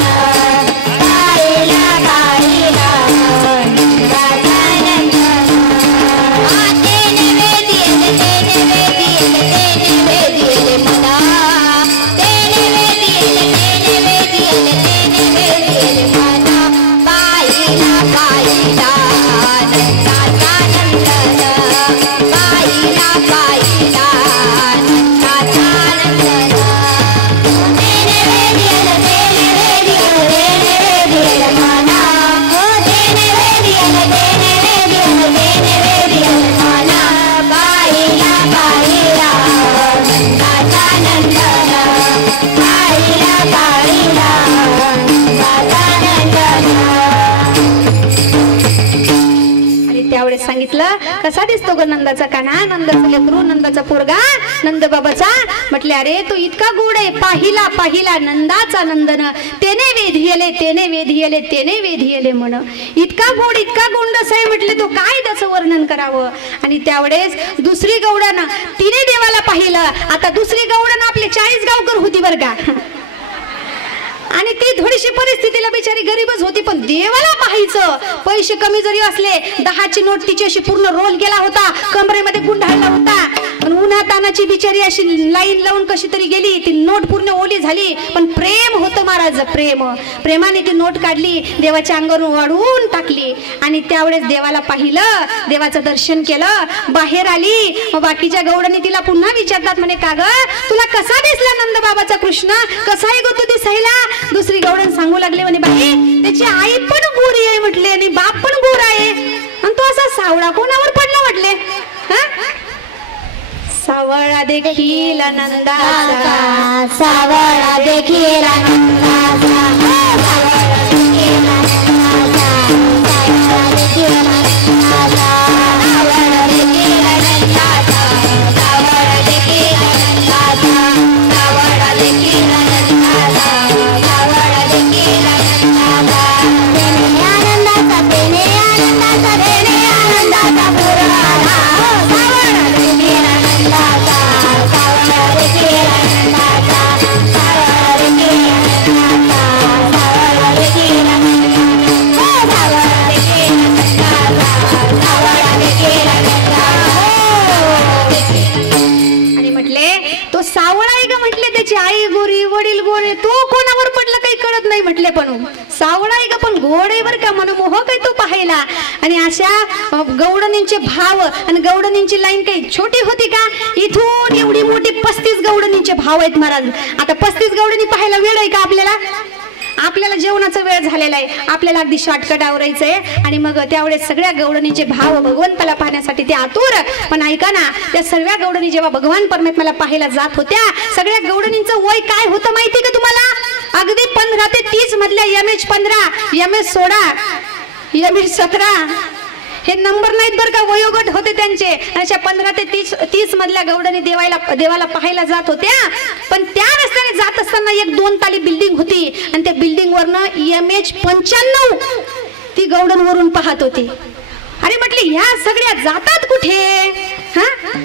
म्हटलं कसा दिसतो ग नंदाचा काना, नंदाचा लेकरू, नंदाचा पोरगा, नंद बाबाचा. म्हटले अरे तो इतका गोड आहे, पाहिला पाहिला नंदाचा नंदन, तेने वेधियले तेने वेधियले तेने वेधियले म्हण. इतका गोंडस आहे म्हटले तो, काय त्याचं वर्णन करावं. आणि त्यावेळेस दुसरी गौडन तिने देवाला पाहिलं. आता दुसरी गौडन आपले 40 गावकर होती बर का, आणि ती थोडीशी परिस्थितीला बिचारी गरीबच होती, पण देवाला पाहायचं. पैसे कमी जरी असले, 10ची नोट तिची अशी पूर्ण रोल केला होता, कमरेमध्ये गुंडाळला होता. पण उन्हा तानाची बिचारी अशी लाईन लावून कशी तरी गेली, ती नोट पूर्ण ओली झाली. पण प्रेम होतं महाराज, प्रेमाने ती नोट काढली, देवाच्या अंगावरून वाढवून टाकली. आणि त्यावेळेस देवाला पाहिलं, देवाचं दर्शन केलं, बाहेर आली. मग बाकीच्या गौडांनी तिला पुन्हा विचारतात म्हणे का ग तुला कसा दिसला नंद बाबाचा कृष्ण, कसा आहे ग तू दिसायला. दुसरी गौडन सांगू लागले म्हणे बाई त्याची आई पण गोरी आहे म्हटले, आणि बाप पण गोरा आहे, आणि तो असा सावळा कोणावर पडला म्हटले. सावळा देखील नंदाचा, सावळा देखील नंदाचा, आई गोरी वडील गोरे, तो कोणावर पडला काही कळत नाही म्हटले, पण सावळा आहे का पण गोडेवर का मनमोहक आहे तो पाहायला. आणि अशा गौडणींचे भाव आणि गौडणींची लाईन काही छोटी होती का, इथून एवढी मोठी 35 गौडणींचे भाव आहेत महाराज. आता 35 गौडणी पाहायला वेळ आहे का आपल्याला, आपल्याला जेवणाचा वेळ झालेला आहे, आपल्याला अगदी शॉर्टकट आवरायचंय. आणि मग त्यावेळेस सगळ्या गौडणीचे भाव भगवंताला पाहण्यासाठी ते आतुर. पण ऐका ना, त्या सर्व गौडणी जेव्हा भगवान परमात्म्याला पाहायला जात होत्या, सगळ्या गौडणींचं वय काय होतं माहिती का तुम्हाला, अगदी 15 ते 30 मधल्या MH 15, MH 16, MH 17 हे नंबर नाहीत बरं का, वयोगट होते त्यांचे. अशा 15 ते 30 मधल्या गौडणी देवाला पाहायला जात होत्या. पण त्या रस्त्याने जात असताना एक 2 ताली बिल्डिंग होती, आणि त्या बिल्डिंग वरनं MH 95 ती गौडण वरून पाहत होती. अरे म्हटले ह्या सगळ्या जातात कुठे,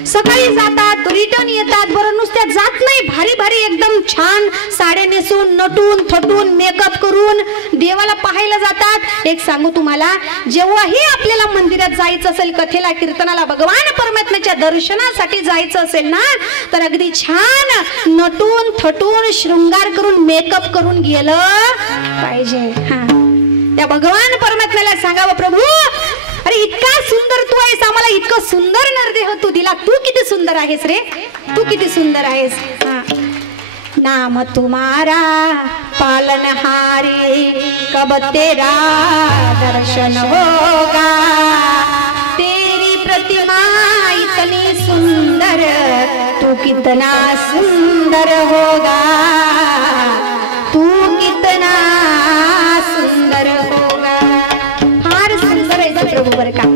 सकाळी जातात रिटर्न येतात, बरं नुसत्या जात नाही, भारी भारी एकदम छान साडे नेसून नटून थटून मेकअप करून देवाला पाहायला जातात. एक सांगू तुम्हाला, जेव्हाही आपल्याला मंदिरात जायचं असेल, कथेला कीर्तनाला भगवान परमात्म्याच्या दर्शनासाठी जायचं असेल ना, तर अगदी छान नटून थटून शृंगार करून मेकअप करून गेलं पाहिजे. त्या भगवान परमात्म्याला सांगावं, प्रभू अरे इतका सुंदर तू आहेस, आम्हाला इतकं सुंदर नरदेह तू दिला, तू किती सुंदर आहेस रे, तू किती सुंदर आहेस. नाम तुम्हारा पालनहारी, कब तेरा दर्शन होगा, तेरी प्रतिमा इतनी सुंदर, तू कितना सुंदर होगा, तू कितना सुंदर होगा. फार सुंदर आहे प्रभू बर का.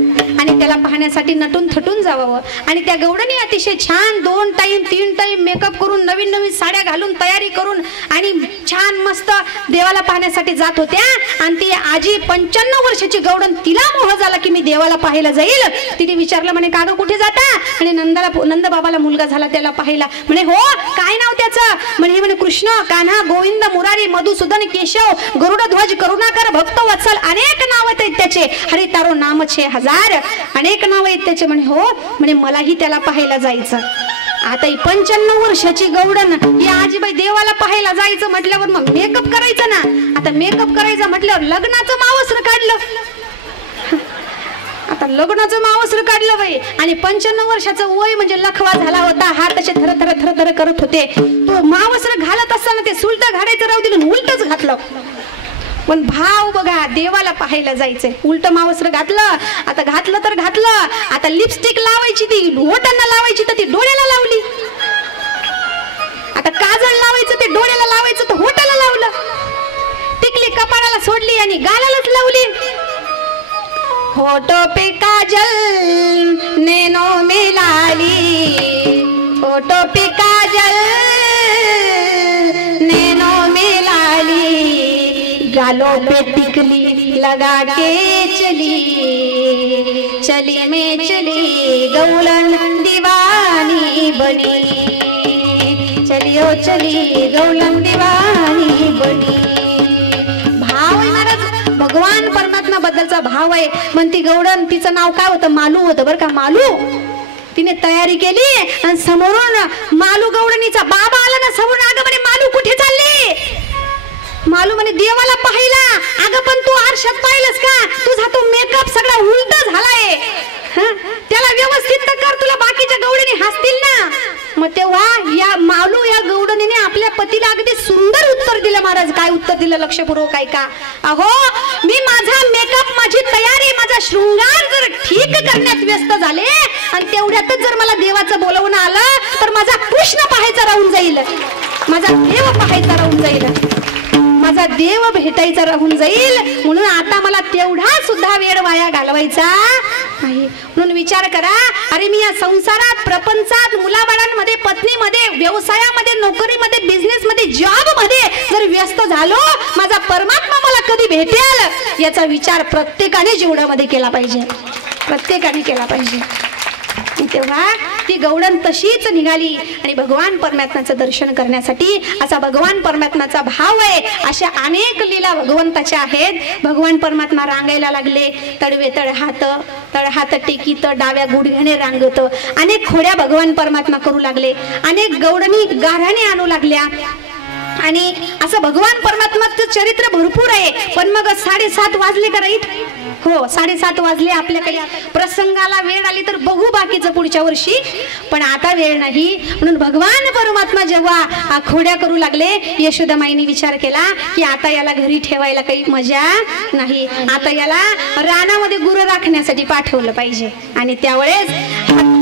आणि त्याला पाहण्यासाठी नटून थटून जावं. आणि त्या गौडणी अतिशय छान 2 टाइम 3 टाइम मेकअप करून, नवीन नवीन साड्या घालून, तयारी करून आणि छान मस्त देवाला पाहण्यासाठी जात होत्या. आणि ती आजी 95 वर्षाची गौडण, तिला मोह झाला की मी देवाला पाहायला जाईल. तिने विचारलं म्हणे का ग कुठे जाता, आणि नंद बाबाला मुलगा झाला त्याला पाहायला. म्हणे हो काय नाव त्याचं, म्हणे कृष्ण, कान्हा, गोविंद, मुरारी, मधुसूदन, केशव, गरुडध्वज, करुणाकर, भक्त वत्सल, अनेक नाव आहेत त्याचे, हरी तारो नाम 6000, अनेक नाव आहेत त्याचे. म्हणे हो, म्हणे मलाही त्याला पाहायला जायचं. आता ही 95 वर्षाची गौडण, ही आजीबाई देवाला पाहायला जायचं म्हटल्यावर मग मेकअप करायचं ना. आता मेकअप करायचं म्हटल्यावर लग्नाचं मावसर काढलं. आता लग्नाचं मावसर काढलं बाई. आणि 95 वर्षाचं वय म्हणजे लखवा झाला होता, हात असे थर थर थर थर करत होते. तो मावसर घालत असताना ते सुलट घालायचं राहू दिलं, उलटच घातलं. पण भाव बघा, देवाला पाहायला जायचंय, उलट मावसर घातलं. आता घातलं तर घातलं, आता लिपस्टिक लावायची ती ओठांना लावायची तर ती डोळ्याला लावली. आता काजळ लावायचं ते डोळ्याला लावायचं तर होठाला लावलं. टिकली कपाळाला सोडली आणि गालालाच लावली. होठों पे काजल नैनों में लाली, होठों पे काजल नैनों में लाली, गालों पे टिकली लगा के चली, चली में चली गौलन दीवानी बनी, चलियो चली गौलन दीवानी बनी. भाव आहे महाराज, भगवान परमात्मा बद्दलचा भाव आहे. म्हणती गौडन, तिचं नाव काय होतं? मालू होतं बरं का, मालू. तिने तयारी केली आणि समोरून मालू गौडणीचा बाबा आला ना समोरून. अगं म्हणे मालू कुठे चालली? मालू म्हणे देवाला पाहिला. अगं पण तू आरशात पाहिलंस का? तुझा तो मेकअप सगळा उलट झालाय, त्याला व्यवस्थित कर, तुला बाकीच्या गौडणी हसतील ना. मग तेव्हा या मालू या गौडणीने आपल्या पतीला अगदी सुंदर उत्तर दिलं. महाराज काय उत्तर दिलं? लक्षपूर्वक ऐका. अहो, मी माझा मेकअप, माझी तयारी, माझा शृंगार जर ठीक करण्यात व्यस्त झाले आणि तेवढ्यातच जर मला देवाचं बोलवणं आलं तर माझा कृष्ण पाहायचा राहून जाईल, माझा देव पाहायचा राहून जाईल, माझा देव भेटायचा राहून जाईल. म्हणून आता मला तेवढा सुद्धा वेळ वाया घालवायचा नाही. म्हणून विचार करा, अरे मी या संसारात, प्रपंचात, मुलाबाळांमध्ये, पत्नीमध्ये, व्यवसायामध्ये, नोकरीमध्ये, बिझनेसमध्ये, जॉबमध्ये जर व्यस्त झालो, माझा परमात्मा मला कधी भेटेल याचा विचार प्रत्येकाने जीवनामध्ये केला पाहिजे, प्रत्येकाने केला पाहिजे. तेव्हा ती गौडण तशीच निघाली आणि भगवान परमात्म्याचं दर्शन करण्यासाठी. असा भगवान परमात्म्याचा भाव आहे. अशा अनेक लीला भगवंताच्या आहेत. भगवान परमात्मा रांगायला लागले, तडवे तळहात टेकीत, डाव्या गुडघ्याने रांगत. अनेक खोड्या भगवान परमात्मा करू लागले, अनेक गौडणी गाऱ्हाणे आणू लागल्या. आणि असं भगवान परमात्माचं चरित्र भरपूर आहे. पण मग 7:30 वाजले का राईट? हो, 7:30 वाजले. आपल्याकडे प्रसंगाला वेळ आली तर बघू बाकीचं पुढच्या वर्षी, पण आता वेळ नाही. म्हणून भगवान परमात्मा जेव्हा खोड्या करू लागले, यशोदामाईने विचार केला की आता याला घरी ठेवायला काही मजा नाही, आता याला रानामध्ये गुरं राखण्यासाठी पाठवलं पाहिजे. आणि त्यावेळेस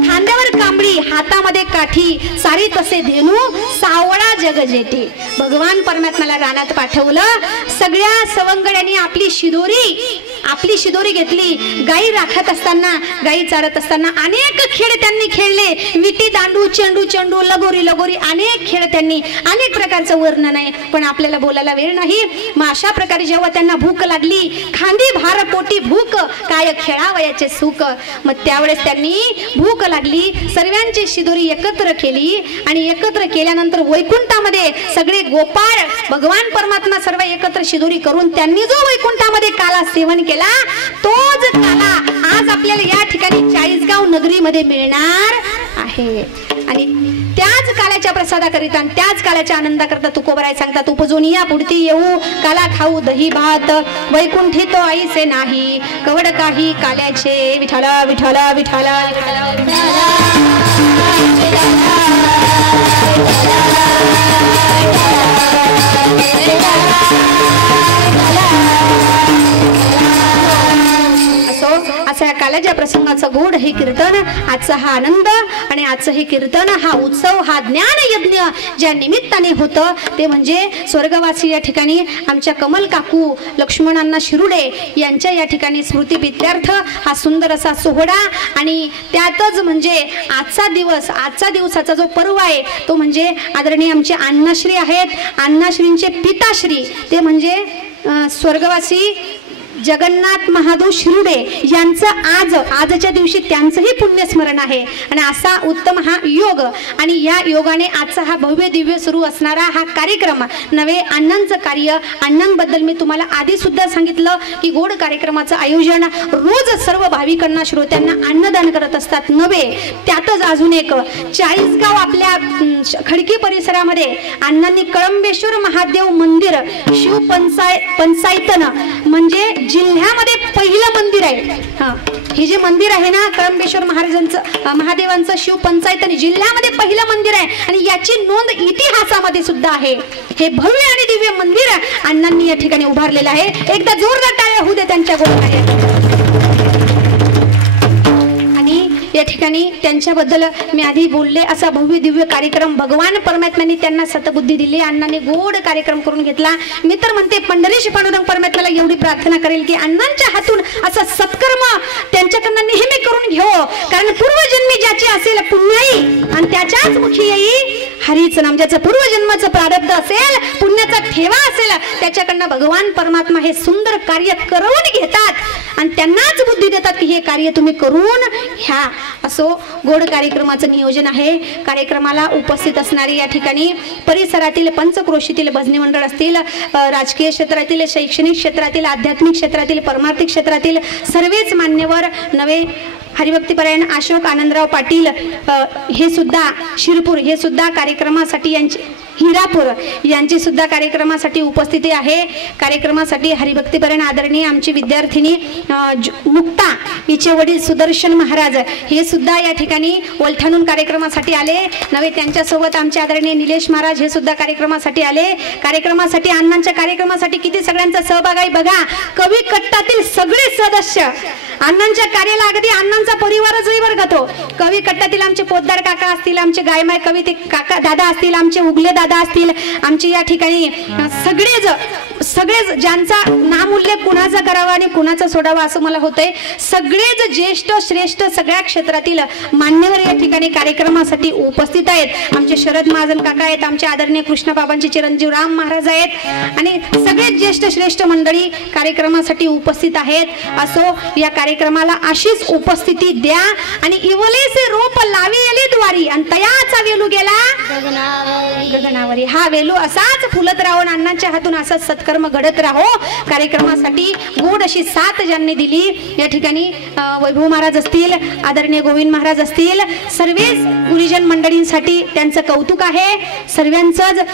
खांद्यावर कांबळी, हातामध्ये काठी, सारी तसे धेनू, सावळा जग जेटे. भगवान परमात्म्याला रानात पाठवलं. सगळ्या सवंगड्यांनी आपली शिदोरी घेतली. गाई राखत असताना, गाई चारत असताना अनेक खेळ त्यांनी खेळले. विटी दांडू, चेंडू, लगोरी अनेक खेळ त्यांनी, अनेक प्रकारचं वर्णन आहे, पण आपल्याला बोलायला वेळ नाही. मग अशा प्रकारे जेव्हा त्यांना भूक लागली, खांदी भार पोटी भूक, काय खेळावयाचे सुख. मग त्यावेळेस त्यांनी भूक लागली, सर्वांची शिदोरी एकत्र केली आणि एकत्र केल्यानंतर वैकुंठामध्ये सगळे गोपाळ, भगवान परमात्मा सर्व एकत्र शिदोरी करून त्यांनी जो वैकुंठामध्ये काला सेवन केला, तोच काला आज आपल्याला या ठिकाणी 40गाव नगरीमध्ये मिळणार आहे. आणि त्याच काल्याच्या प्रसादाकरिता, त्याच काल्याच्या आनंदाकरिता तुकोबराय सांगतात, उपजोनिया पुढती येऊ, काला खाऊ दही भात, वैकुंठी तो आईसे नाही, कवड काही काल्याचे. विठाला विठाला विठाला असा या काल्याच्या प्रसंगाचा गोड हे कीर्तन, आजचा हा आनंद आणि आजचं हे कीर्तन, हा उत्सव, हा ज्ञान यज्ञ ज्या निमित्ताने होतं ते म्हणजे स्वर्गवासी या ठिकाणी आमच्या कमल काकू लक्ष्मणांना शिरुडे यांच्या या ठिकाणी स्मृतिप्रित्यर्थ हा सुंदर असा सोहळा. आणि त्यातच म्हणजे आजचा दिवसाचा जो पर्व आहे तो म्हणजे आदरणीय आमचे अण्णाश्री आहेत. अण्णाश्रींचे पिताश्री ते म्हणजे स्वर्गवासी जगन्नाथ महादेव शिरुडे यांचं आजच्या दिवशी त्यांचंही पुण्यस्मरण आहे. आणि असा उत्तम हा योग, आणि या योगाने आजचा हा भव्य दिव्य सुरू असणारा हा कार्यक्रम, नवे अण्णांचं कार्य. अण्णांबद्दल मी तुम्हाला आधी सुद्धा सांगितलं की गोड कार्यक्रमाचं आयोजन रोज सर्व भाविकांना, श्रोत्यांना अन्नदान करत असतात नवे. त्यातच अजून एक 40गाव आपल्या खडकी परिसरामध्ये अण्णांनी कळंबेश्वर महादेव मंदिर शिव पंचायतन म्हणजे जिल्ह्यामध्ये पहिलं मंदिर आहे. हे जे मंदिर आहे ना कळंबेश्वर महादेवांचं शिव पंचायतनी जिल्ह्यामध्ये पहिलं मंदिर आहे आणि याची नोंद इतिहासामध्ये सुद्धा आहे. हे भव्य आणि दिव्य मंदिर अण्णांनी या ठिकाणी उभारलेलं आहे. एकदा जोरदार टाळ्या होऊ दे त्यांच्या गोष्टी. आणि या ठिकाणी त्यांच्याबद्दल मी आधी बोलले. असा भव्य दिव्य कार्यक्रम भगवान परमात्म्याने त्यांना सतबुद्धी दिली. अण्णांनी गोड कार्यक्रम करून घेतला. मी तर म्हणते पंढरीशी पांडुरंग परमात्म्याला एवढी प्रार्थना करेल की अण्णांच्या हातून असा सत्कर्म त्यांच्याकडनं नेहमी करून घेऊ. कारण पूर्वजन्मी ज्याची असेल पुण्याई आणि त्याच्याच मुखी येई हरीचं नाम. ज्याचं पूर्वजन्माचं प्रारब्ध असेल, पुण्याचा ठेवा असेल, त्याच्याकडनं भगवान परमात्मा हे सुंदर कार्य करून घेतात आणि त्यांनाच बुद्धी देतात की हे कार्य तुम्ही करून घ्या. असो गोड कार्यक्रमाचं नियोजन आहे. कार्यक्रमाला उपस्थित असणारे या ठिकाणी परिसरातील पंचक्रोशीतील भजनी मंडळ असतील, राजकीय क्षेत्रातील, शैक्षणिक क्षेत्रातील, आध्यात्मिक क्षेत्रातील, परमार्थिक क्षेत्रातील सर्वच मान्यवर, नवे हरिभक्तीपरायण अशोक आनंदराव पाटील हे सुद्धा शिरपूर हे सुद्धा कार्यक्रमासाठी यांची हिरापूर यांची सुद्धा कार्यक्रमासाठी उपस्थिती आहे. कार्यक्रमासाठी हरिभक्तीपरायण आदरणीय आमची विद्यार्थिनी मुक्ता हिचे वडील सुदर्शन महाराज हे सुद्धा या ठिकाणी वलठाणून कार्यक्रमासाठी आले. नवे त्यांच्यासोबत आमचे आदरणीय निलेश महाराज हे सुद्धा कार्यक्रमासाठी आले. कार्यक्रमासाठी अण्णांच्या कार्यक्रमासाठी किती सगळ्यांचा सहभाग आहे बघा. कवी कट्टातील सगळे सदस्य अण्णांच्या कार्याला अगदी अण्णांचा परिवारच वर्गतो. कवी कट्टातील आमचे पोद्दार काका असतील, आमचे गायमाय कवी ते काका दादा असतील, आमचे उगले दादा असतील, आमचे या ठिकाणी सगळेच ज्यांचा नामोल्लेख कुणाचा करावा आणि कुणाचा सोडावा असं मला होतंय. सगळेच ज्येष्ठ श्रेष्ठ सगळ्या क्षेत्रातील मान्यवर या ठिकाणी कार्यक्रमासाठी उपस्थित आहेत. आमचे शरद महाजन काका आहेत, आमचे आदरणीय कृष्णबाबांचे चिरंजीव राम महाराज आहेत आणि सगळेच ज्येष्ठ श्रेष्ठ मंडळी कार्यक्रमासाठी उपस्थित आहेत. असो या कार्यक्रमाला अशीच उपस्थिती द्या आणि इवलेसे रोप लाविले द्वारी आणि तयाचा वेलू गेला गगनावरी. हा वेलू असाच फुलत राहून अण्णांच्या हातून असाच सत्कर्म घडत राहो. कार्यक्रमासाठी गोड अशी साथ ज्यांनी दिली या ठिकाणी वैभव महाराज असतील, आदरणीय गोविंद महाराज असतील, सर्वच गुरुजन मंडळींसाठी त्यांचं कौतुक आहे. सर्वांचंच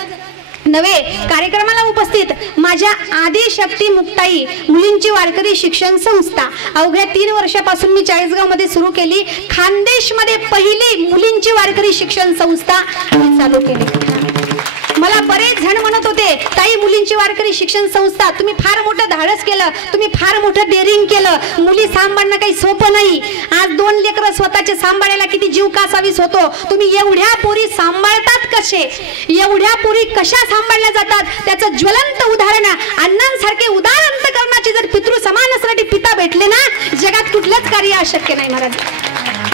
नवे कार्यक्रमाला उपस्थित माझ्या आदिशक्ती मुक्ताई मुलींची वारकरी शिक्षण संस्था अवघ्या 3 वर्षापासून मी चाळीसगाव मध्ये सुरू केली. खानदेश मध्ये पहिली मुलींची वारकरी शिक्षण संस्था मी चालू केली. मला बरेच जण म्हणत होते ताई मुलींची वारकरी शिक्षण संस्था तुम्ही फार मोठं धाडस केलं, तुम्ही फार मोठं डेअरिंग केलं, मुली सांभाळणं काही सोपं नाही. आज 2 लेकरं स्वतःचे सांभाळायला किती जीव कासावीस होतो. तुम्ही एवढ्या पोरी सांभाळतात कसे, एवढ्या पोरी कशा सांभाळल्या जातात त्याचं ज्वलंत उदाहरण अण्णांसारखे उदार अंतकरणाचे जर पितृ समान असणारे पिता भेटले ना जगात कुठलंच कार्य अशक्य नाही महाराज.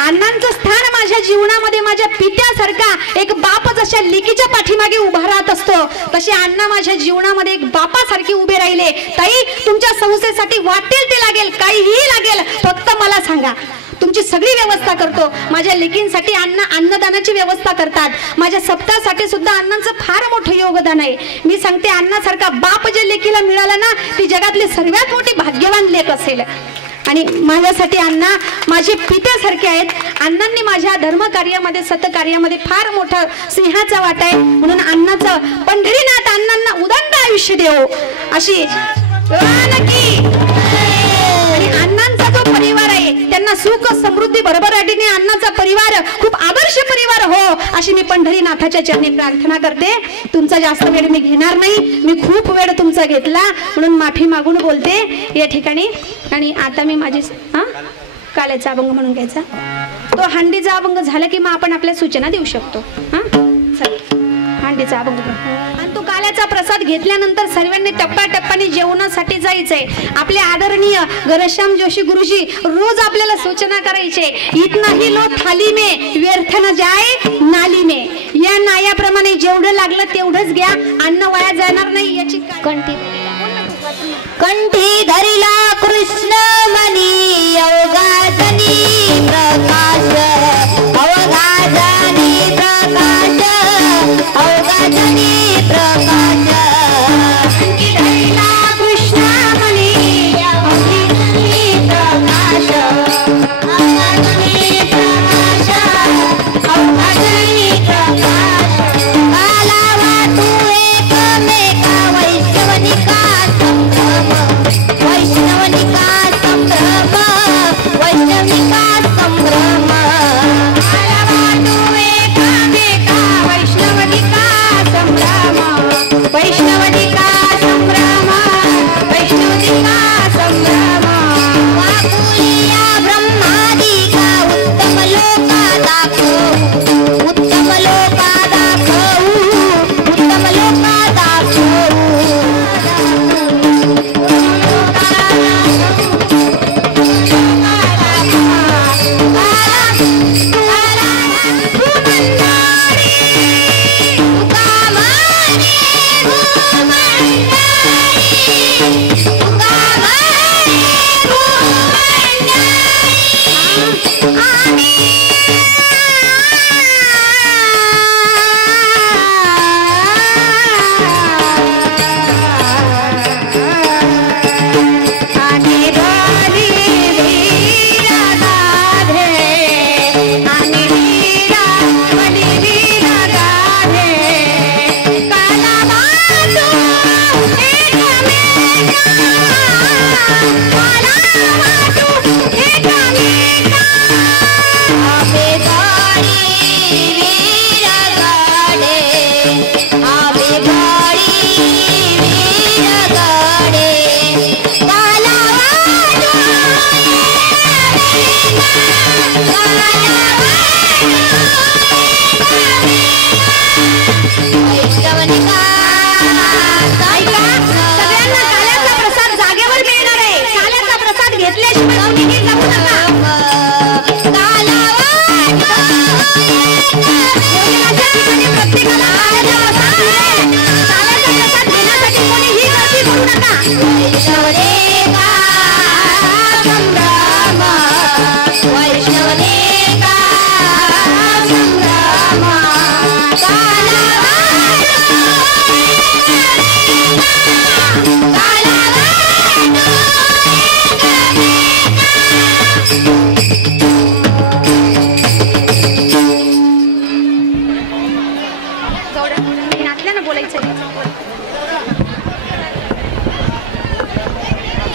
अण्णांचं स्थान माझ्या जीवनामध्ये माझ्या पित्यासारखा एक बाप जशा लेकीच्या पाठीमागे उभा राहत असतो तसे अण्णा माझ्या जीवनामध्ये एक बापासारखे उभे राहिले. ताई तुमच्या संस्थेसाठी वाटेल ते लागेल, काहीही लागेल, फक्त मला सांगा, तुमची सगळी व्यवस्था करतो. माझ्या लेकींसाठी अण्णा अन्नदानाची व्यवस्था करतात. माझ्या सप्ताहासाठी सुद्धा अण्णांचं फार मोठं योगदान आहे. मी सांगते अण्णासारखा बाप जे लेकीला मिळाला ना ती जगातली सर्वात मोठी भाग्यवान लेक असेल. आणि माझ्यासाठी अण्णा माझे पित्यासारखे आहेत. अण्णांनी माझ्या धर्म कार्यामध्ये सतकार्यामध्ये फार मोठा सिंहाचा वाटा आहे. म्हणून अण्णाचं पंढरीनाथ अण्णांना उदंड आयुष्य देव अशी आणि अण्णांचा जो परिवार आहे त्यांना सुख समृद्धी भरभराटीने अण्णाचा परिवार खूप आदर्श परिवार हो अशी मी पंढरीनाथाच्या चरणी प्रार्थना करते. तुमचा जास्त वेळ मी घेणार नाही, मी खूप वेळ तुमचा घेतला म्हणून माफी मागून बोलते या ठिकाणी. आणि आता मी माझी काल्याचा अभंग म्हणून घ्यायचा. तो हंडीचा अभंग झाला की मग आपण आपल्या सूचना देऊ शकतो. हंडीचा अभंग आणि तो काल्याचा प्रसाद घेतल्यानंतर सर्वांनी टप्प्याटप्प्याने जेवणासाठी जायचंय. आपले आदरणीय घनश्याम जोशी गुरुजी रोज आपल्याला सूचना करायचे, इतना ही लो थाली में व्यर्थ न जाए नाली में. या नायाप्रमाणे जेवढं लागलं तेवढंच घ्या, अन्न वाया जाणार नाही याची कंठी धरिला कृष्ण मनी अवघाजनी प्रकाश अवघाजनी प्रकाश अवघाजनी प्रकाश. कंठी धरिला कृष्ण मनी अवघाजनी प्रकाश अवघाजनी प्रकाश अवघाजनी प्रकाश. कालावा तू एकमेका वैश्यवनिका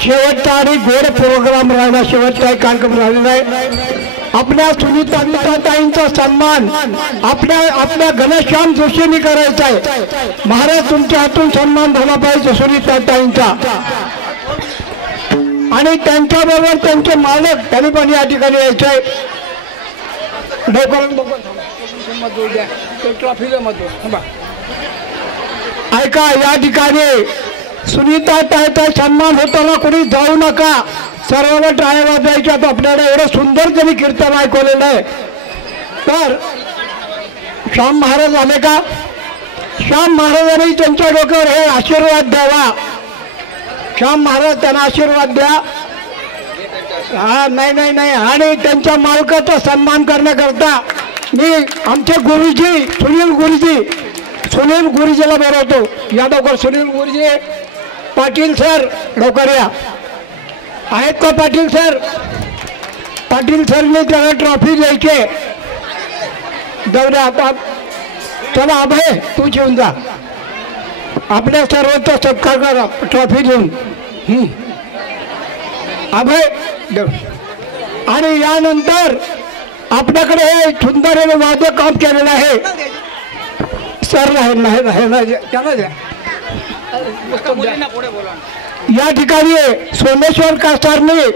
शेवटचा आणि गोड प्रोग्राम राहिला, शेवटचा एक कार्यक्रम राहिलेला आहे. आपल्या सुनीताताईंचा सन्मान आपल्या घनश्याम जोशींनी करायचा आहे. महाराज तुमच्या हातून सन्मान झाला पाहिजे सुनीताताईंचा. आणि त्यांच्याबरोबर त्यांचे मालक त्यांनी पण या ठिकाणी यायचे आहे. ऐका, या ठिकाणी सुनीताताईचा सन्मान होताना कोणी जाऊ नका, सर्वांना टाळ्या वाजवायच्यात. आपल्याला एवढं सुंदर त्यांनी कीर्तन ऐकवलेलं आहे. तर श्याम महाराज आले का? श्याम महाराजांनी त्यांच्या डोक्यावर हे आशीर्वाद द्यावा. श्याम महाराज त्यांना आशीर्वाद द्या. हा, नाही. आणि त्यांच्या मालकाचा सन्मान करण्याकरता मी आमचे गुरुजी सुनील गुरुजीला बोलवतो. या लवकर सुनील गुरुजी. पाटील सर लवकर या. आहेत का पाटील सर? पाटील सरने त्याला ट्रॉफी द्यायची. जाऊ द्या आता. चला अभय तू घेऊन जा. आपल्या सर्वांचा सत्कार करा ट्रॉफी देऊन. अभय देव. आणि यानंतर आपल्याकडे हे सुंदर वादक काम केलेलं आहे. सर नाही त्याला द्या. या ठिकाणी सोमेश्वर कासारने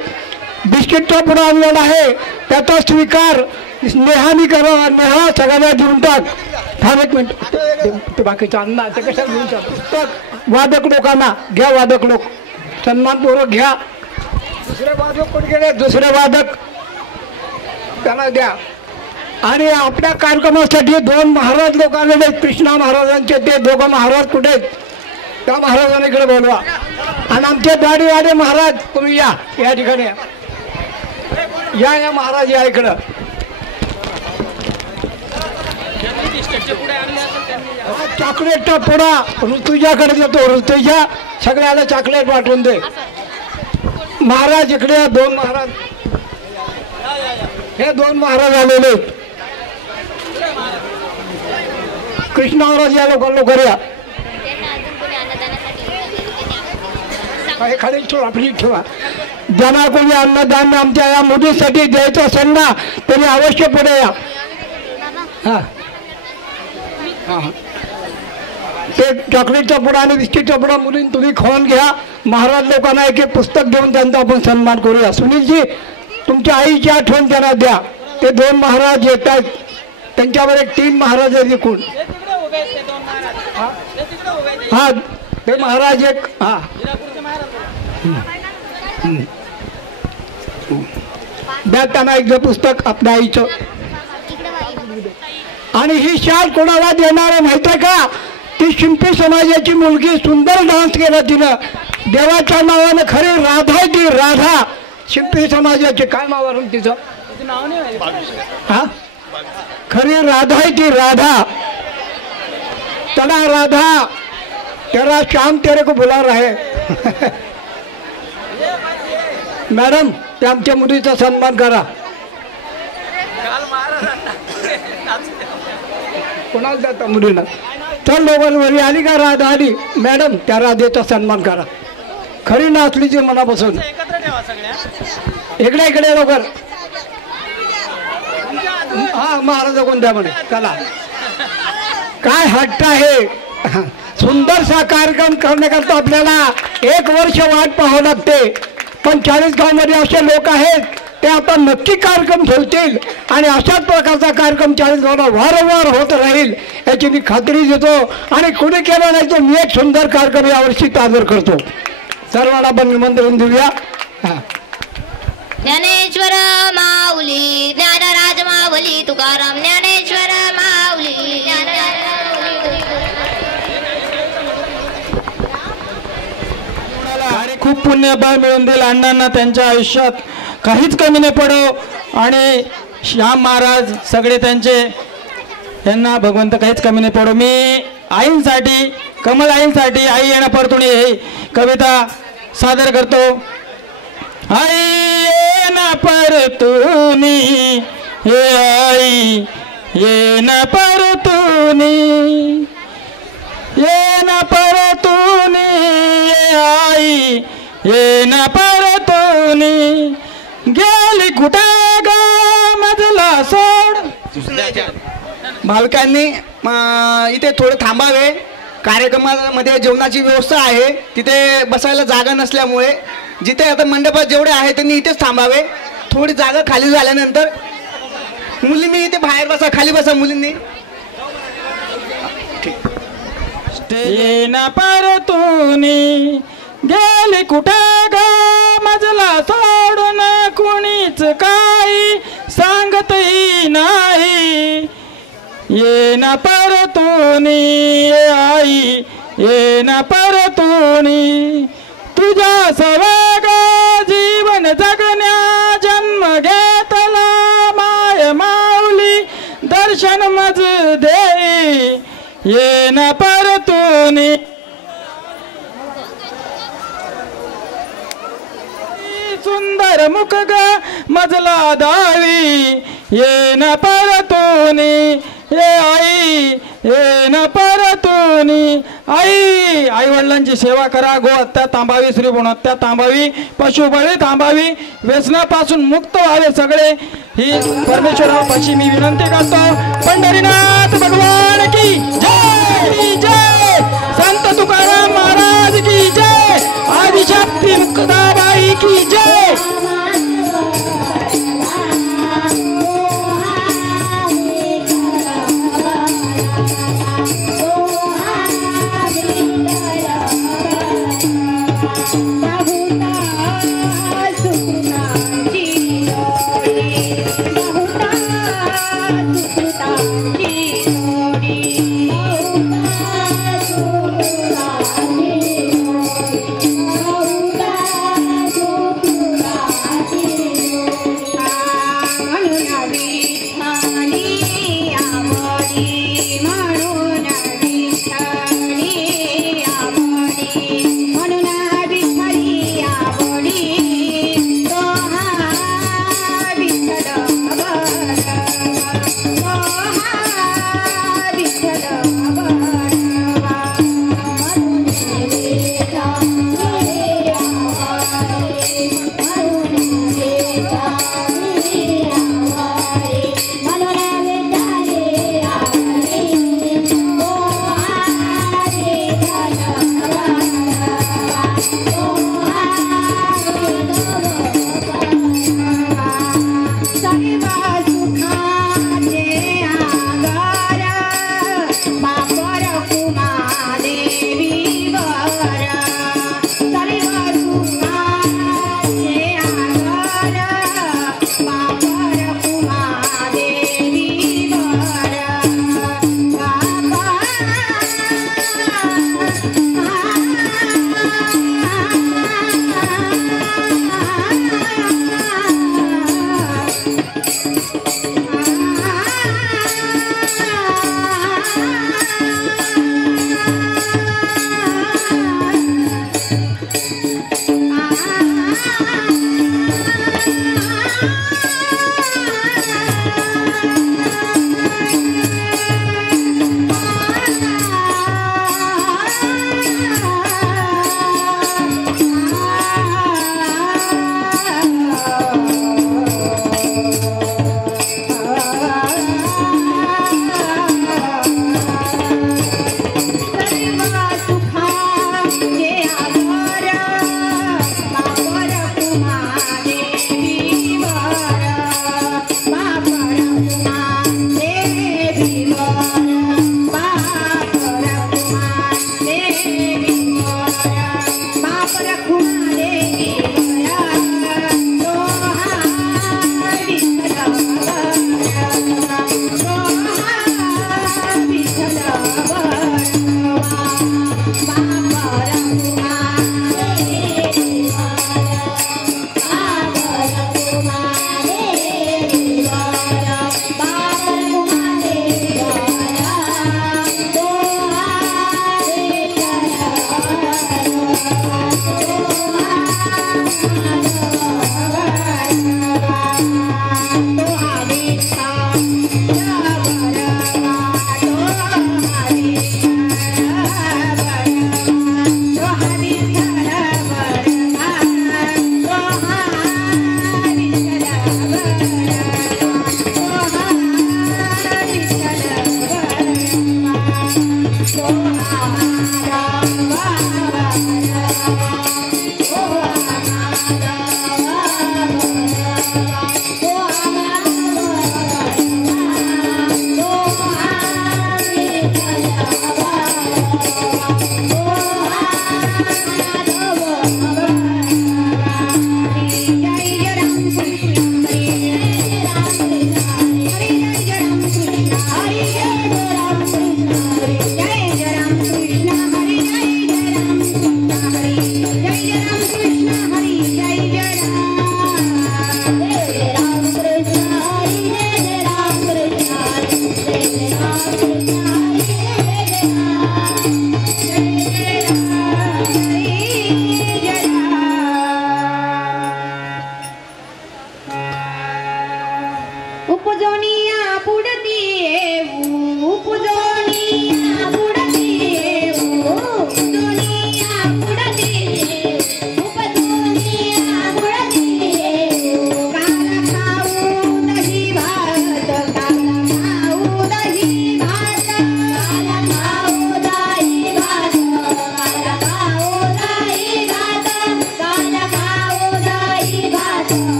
बिस्किटचा पुढा आणलेला आहे. त्याचा स्वीकार नेहानी करावा. नेहा सगळ्यांना देऊन टाक. थांब एक मिनिट. ते बाकीचं अन्न ते कशाला घेऊन टाक. पुस्तक वादक लोकांना घ्या. वादक लोक सन्मानपूर्वक घ्या. दुसरे वादक कोण गेले? दुसरे वादक त्यांना द्या. आणि आपल्या कार्यक्रमासाठी 2 महाराज लोक आलेले आहेत. कृष्णा महाराजांचे ते 2 महाराज कुठे आहेत? त्या महाराजांना इकडे बोलवा. आणि आमचे दाढीवाले महाराज तुम्ही या ठिकाणी या महाराज या इकडं. चॉकलेटचा पुडा ऋतुजाकडे देतो. ऋतुजा सगळ्याला चॉकलेट वाटून दे. महाराज इकडे 2 महाराज. हे 2 महाराज आलेले. कृष्ण महाराज या लवकर या. खाली ठेवा. आपली ठेवा. ज्यांना कोणी अन्नदान आमच्या या मुलीसाठी द्यायचं असेल ना तरी अवश्य पुढे या. ते चॉकलेटचा पुडा आणि बिस्किटचा पुडा मुलींनी तुम्ही खाऊन घ्या. महाराज लोकांना एक पुस्तक देऊन त्यांचा आपण सन्मान करूया. सुनीलजी तुमच्या आईची आठवण त्यांना द्या. ते 2 महाराज येत आहेत. त्यांच्यावर एक 3 महाराज आहेत एकूण. हा ते महाराज एक. हा द्या त्यांना एक पुस्तक आपल्या आईचं. आणि ही शाल कोणाला देणार आहे माहिती आहे का? ती शिंपी समाजाची मुलगी. सुंदर डान्स केला तिनं. देवाच्या नावानं. खरी राधा आहे ती. राधा शिंपी समाजाची. काय नाव आहे तिचं? हा खरी राधा आहे ती. राधा. चला राधा तेरा श्याम तेरे को बुला रहा है. मॅडम ते आमच्या मुलीचा सन्मान करा. कोणाला जाता मुलीला? चल लोकांवरी आली का राधा आली. मॅडम त्या राधेचा सन्मान करा. खरी नाचलीची मनापासून. इकडे लवकर. हा महाराज कोणत्या म्हणे. चला काय हट्ट आहे. सुंदरसा कार्यक्रम करण्याकरता आपल्याला 1 वर्ष वाट पाहावं लागते. पण 40 गावमध्ये असे लोक आहेत ते आता नक्की कार्यक्रम ठेवतील. आणि अशाच प्रकारचा कार्यक्रम 40 गावाला वारंवार होत राहील याची मी खात्री देतो. आणि कोणी केलं नाही तर मी एक सुंदर कार्यक्रम यावर्षी सादर करतो. सर्वांना आपण निमंत्रण देऊया. ज्ञानेश्वर माऊली ज्ञानराज माऊली तुकाराम. ज्ञानेश्वर माऊली खूप पुण्यबळ मिळून देईल अण्णांना. त्यांच्या आयुष्यात काहीच कमी नाही पडो. आणि श्याम महाराज सगळे त्यांना भगवंत काहीच कमी नाही पडो. मी आईंसाठी कमल आईंसाठी आई येणं परतून ही कविता सादर करतो. आई येणं परतून हे आई येणं परतून येणं परतून आई येना परतोनी गेली कुठे ग मजला सोड. भाविकांनी इथे थोडे थांबावे. कार्यक्रमामध्ये जेवणाची व्यवस्था आहे, तिथे बसायला जागा नसल्यामुळे जिथे आता मंडपात जेवढे आहे त्यांनी इथेच थांबावे. थोडी जागा खाली झाल्यानंतर मुलींनी इथे बाहेर बसा, खाली बसा मुलींनी. येना परतोनी गेली कुठे ग मजला सोडून कुणीच काही सांगतही नाही. येना परतोनी आई येना परतोनी तुझ्या सवग जीवन जगण्या जन्म घेतला माय माऊली दर्शन मज दे. येना परतोनी सुंदर मुख ग मजला दावी. येना परतोनी ये आई येना परतोनी आई. आई वडिलांची सेवा करा. गो हत्या थांबावी, श्री भ्रूण हत्या थांबावी, पशुबळी थांबावी, व्यसनापासून मुक्त व्हावे सगळे. ही परमेश्वरापाशी मी विनंती करतो. पंढरीनाथ भगवान की जय जय. संत तुकाराम महाराज की जय. आदिशक्ती मुक्ताबाई की जय.